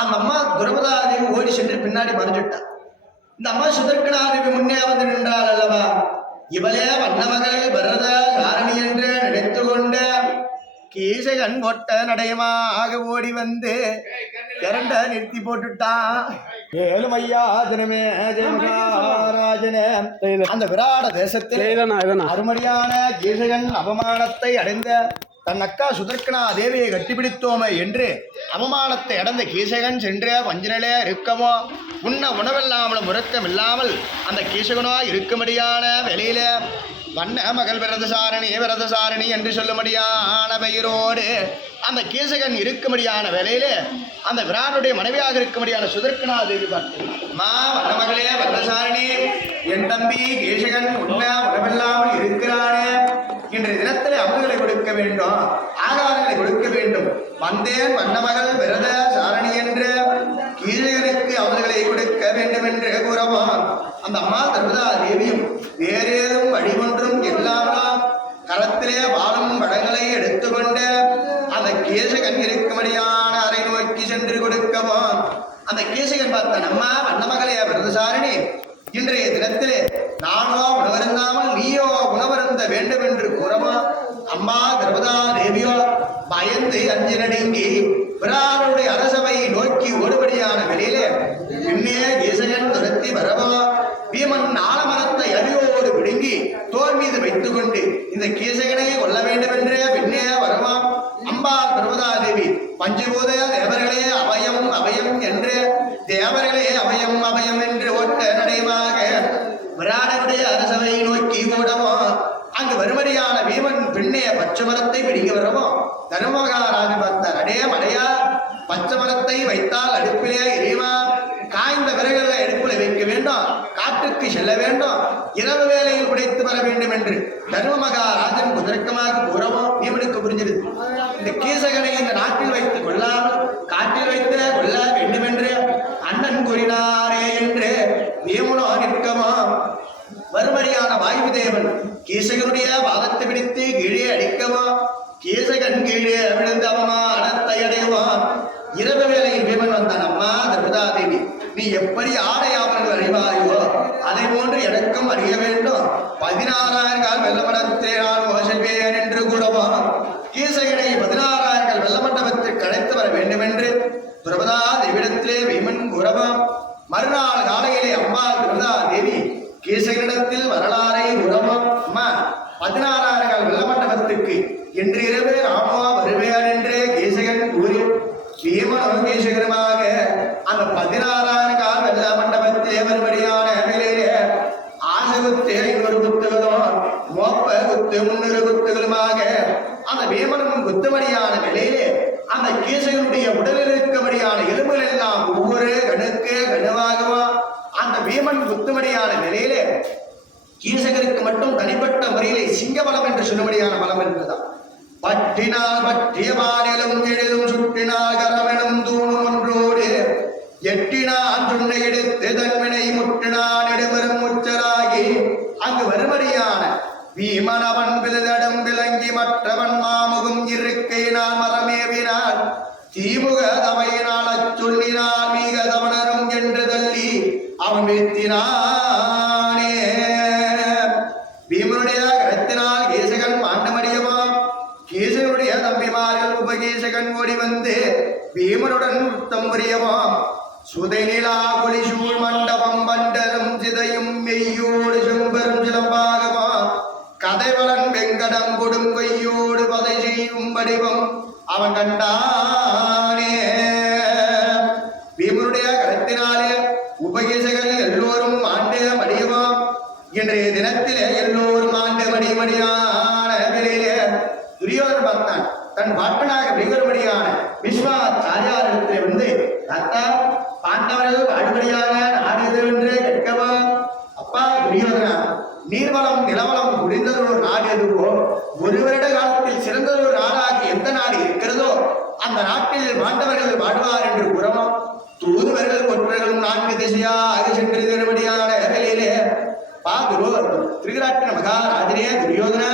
அந்த அம்மா திரௌபதாதேவி ஓடி சென்று பின்னாடி மறைஞ்சிட்டான். இந்த அம்மா சுதர்க்கனாதேவி முன்னே வந்து நின்றாள் அல்லவா, இவளே வண்ணமகள் பரத சாரணி என்று நினைத்து கொண்ட கீசகன் ஒட்ட நடையமாக ஓடி வந்து கரண்ட நிறுத்தி போட்டுட்டான். ஏலும் ஐயா தினமே ஜெயமகாராஜனே அந்த விராட தேசத்தில் அருமடியான கீசகன் அவமானத்தை அடைந்த தன் அக்கா சுதர்க்கனா தேவியை கட்டிப்பிடித்தோமே என்று அவமானத்தை அடைந்த கீசகன் சென்ற வஞ்சனிலே இருக்கமோ உண்ண உணவில்லாமலும் உறக்கம் இல்லாமல் அந்த கீசகனோ இருக்கும்படியான வெளியில வண்ண மகள் விரதசாரணி என்று சொல்லும்படியான பெயரோடு அந்த கீசகன் இருக்கும்படியான வேலையில அந்த விரானுடைய மனைவியாக இருக்கும்படியான சுதர்க்கனா தேவி பார்த்து மா வண்ண மகளே விரதசாரணி என் தம்பி கீசகன் உண்ண உணவில்லாமல் இருக்கிறானே இன்றைய தினத்தில் அமுதங்களை கொடுக்க வேண்டும், ஆகாரங்களை கொடுக்க வேண்டும். வந்தேன் வண்ணமகள் விரத சாரணி என்று கீழகனுக்கு அமுதங்களை கொடுக்க வேண்டும் என்று கூறவும் அந்த அம்மா திரௌபதாதேவியும் வேறேதும் வழிகொன்றும் இல்லாமலாம் கரத்திலே வாழும் படங்களை எடுத்துக்கொண்டு அந்த கீசகன் இருக்கும்படியான அறை நோக்கி சென்று கொடுக்கவும் அந்த கீசகன் பார்த்த அம்மா வண்ணமகளே விரதசாரணி இன்றைய தினத்திலே நானோ உணவருந்தாமல் நீயோ உணவருந்த வேண்டும் என்று கூறவா அம்மா திரௌபதாதேவியோ பயந்து அஞ்சு நடுங்கி பிரானுடைய அரசவை நோக்கி ஓடுபடியான வெளியிலே பின்னே கீசகன் துரத்தி வரவா பீமன் ஆலமரத்தை அடியோடு பிடுங்கி தோல் மீது வைத்துக் கொண்டு இந்த கீசகனை கொல்ல வேண்டும் என்றே பின்னே வரவா அம்பா திரௌபதாதேவி பஞ்சபூத தேவர்களே அபயம் அபயம் என்று தேவர்களே அபயம் அபயம் என்று ஒட்ட நடையமாக விராடனுடைய அரசவை நோக்கி ஓடவும் அங்கு வருமடியான பீமன் பின்னே பச்சை மரத்தை பிடிக்க வரவும் தர்மமகாராஜன் பார்த்தார். அடே மடையா, பச்சை மரத்தை வைத்தால் அடுப்பிலே எரியுமா? காய்ந்த விறகுகளை அடுப்பில் வைக்க வேண்டும், காட்டுக்கு செல்ல வேண்டும், இரவு வேளையில் குடைத்து வர வேண்டும் என்று தர்மமகாராஜன் குதர்க்கமாக கூறவும் பீமனுக்கு புரிஞ்சிருது. இந்த கீசகனை இந்த நாட்டில் வைத்துக் கொள்ளாமல் காட்டில் வைத்து கொள்ள வேண்டும் என்று அண்ணன் கூறினாரே என்று பீமனோ நிற்கவும் மறுபடியான வாயு தேவன் கீசகனுடைய பாதத்தை பிடித்து கீழே அடிக்கவும் கீசகன் கீழே விழுந்து அவமானத்தை அடைவான். இரவு வேளையில் பீமன் வந்தான். அம்மா திரௌபதாதேவி நீ எப்படி ஆடை ஆபரணங்கள் அறிவாயோ அதை போன்று எனக்கும் அறிய வேண்டும். 16,000 கால் வெள்ளமடத்தே நான் செல்வேன் என்று கூறவா கீசகனை 16,000 கால் வெள்ளமண்டபத்திற்கு அழைத்து வர வேண்டும் என்று துரபதா தேவிடத்திலே வீமன் கூறவா. மறுநாள் காலையிலே அம்மா துரபதா தேவி கீசகனிடத்தில் வரலாறை கூறவா. அம்மா 16,000 கால் வெள்ளமண்டபத்துக்கு இன்று இரவு ராமா வருவேன் என்று கீசகன் கூறி வீமனும் கீசகருமாக அந்த 16,000 கால் வெள்ள மண்டபத்திலே வரும்படியான வேலையிலே ஆசகுத்தே இன்னொரு குத்துகளும் மோப்ப குத்து முன்னொரு குத்துகளுமாக அந்த வீமனும் குத்துமடியான வேலையிலே அந்த கீசகனுடைய உடலில் இருக்கபடியான எலும்புகள் எல்லாம் ஒவ்வொரு கணுக்கு கணுவாகவா அந்த வீமன் குத்துமடியான நிலையிலே கீசகருக்கு மட்டும் தனிப்பட்ட முறையிலே சிங்கபலம் என்று சொல்லும்படியான பலம் இருந்ததா. பற்றினால் பற்றிய மாநிலம் எழிலும் சுற்றினால் கரமெனும் தூணும் ஒன்றோடு எட்டினான் சொன்ன எடுத்து தன்வினை முற்றினான் இடவரும் முச்சராகி அங்கு வருமடியான வீமன் அவன் விழுதடம் விளங்கி மற்றவன் மாமுகம் இருக்கையினால் மரமேவினான் தீமுக தவையினால் அச்சொல்லினால் மிக தவணரும் என்று தள்ளி அவன் வீழ்த்தினானே. பீமனுடைய கரத்தினால் கீசகன் பாண்டமடியவாம். கீசகனுடைய தம்பிமார்கள் உபகீசகன் ஓடி வந்து பீமனுடன் யுத்தம் புரியவாம். சுதை நிலா ஒளி சூழ் மண்டபம் மண்டலும் சிதையும் மெய்யோடு செம்பெரும் சிலம்பாகவா கதைவலன் வெங்கடம் கொடுங்கொய்யோடு பதை செய்யும் வடிவம் அவன் கண்டானே. பீமனுடைய கரத்தினாலே உபகீசகன் எல்லோரும் ஆண்டு மடியவாம். இன்றைய தினத்திலே எல்லோரும் ஆண்டு மடிமடியான வேளையிலே துரியோதனன் பார்த்தான். தன் பாட்டனாக மிகருமடியான விஸ்வாச்சாரியாரிடத்திலே வந்து தாத்தா பாண்டவர்கள் வாடுபடியாக நாடு என்று கேட்கவா. அப்பா துரியோதனா நீர்வளம் நிலவளம் முடிந்ததொரு நாடு எதுவோ ஒரு வருட காலத்தில் சிறந்ததொரு நாடாக எந்த நாடு இருக்கிறதோ அந்த நாட்டில் பாண்டவர்கள் வாடுவார் என்று கூறமா. தூதுவர்கள் ஒற்றர்களும் 4 திசையாக சென்று திருமடியான வேலையிலே திருவிராட்டின மகாராஜனே துரியோதன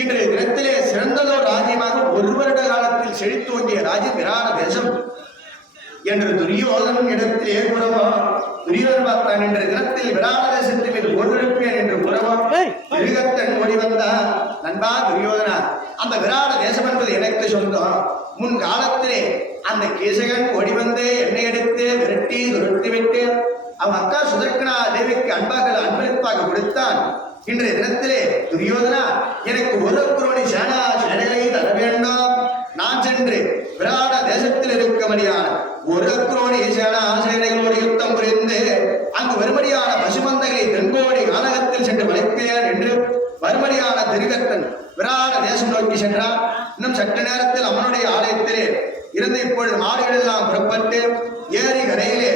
இன்றைய தினத்திலே சிறந்ததோர் ராஜ்யமாக ஒரு வருட காலத்தில் செழித்து வங்கிய ராஜ்யம் விராட தேசம் என்று துரியோதனன் இடத்தில் ஏற்படுவா. துரியோதன் பார்த்தான். இன்றைய தினத்தில் விராட தேசத்தின் மீது போர்வெடுப்பேன் என்று கூறவா. திருகத்தன் ஓடி வந்தான். நண்பா துரியோதனா அந்த விராட தேசம் என்பது எனக்கு சொந்தம். முன் காலத்திலே அந்த கீசகன் ஓடி வந்து என்னை எடுத்து விரட்டி துரட்டி விட்டு அவன் அக்கா சுதர்க்கனா தேவிக்கு அன்பளிப்பாக கொடுத்தான். இன்றைய தினத்திலே துரியோதனா எனக்கு ஒரு குரோணி சேனைகளை தர வேண்டும். நான் சென்று விராட தேசத்தில் இருக்கபடியான ஒரு குரோணி சேனைகளோடு யுத்தம் புரிந்து அங்கு வரும்படியான பசுமந்தைகளை தென்கோடி கானகத்தில் சென்று வளைப்பேன் என்று வரும்படியான திருகத்தன் விராட தேசம் நோக்கி சென்றான். இன்னும் சற்று நேரத்தில் அவனுடைய ஆலயத்திலே இருந்து இப்பொழுது மாடுகள் எல்லாம் புறப்பட்டு ஏரி கரையிலே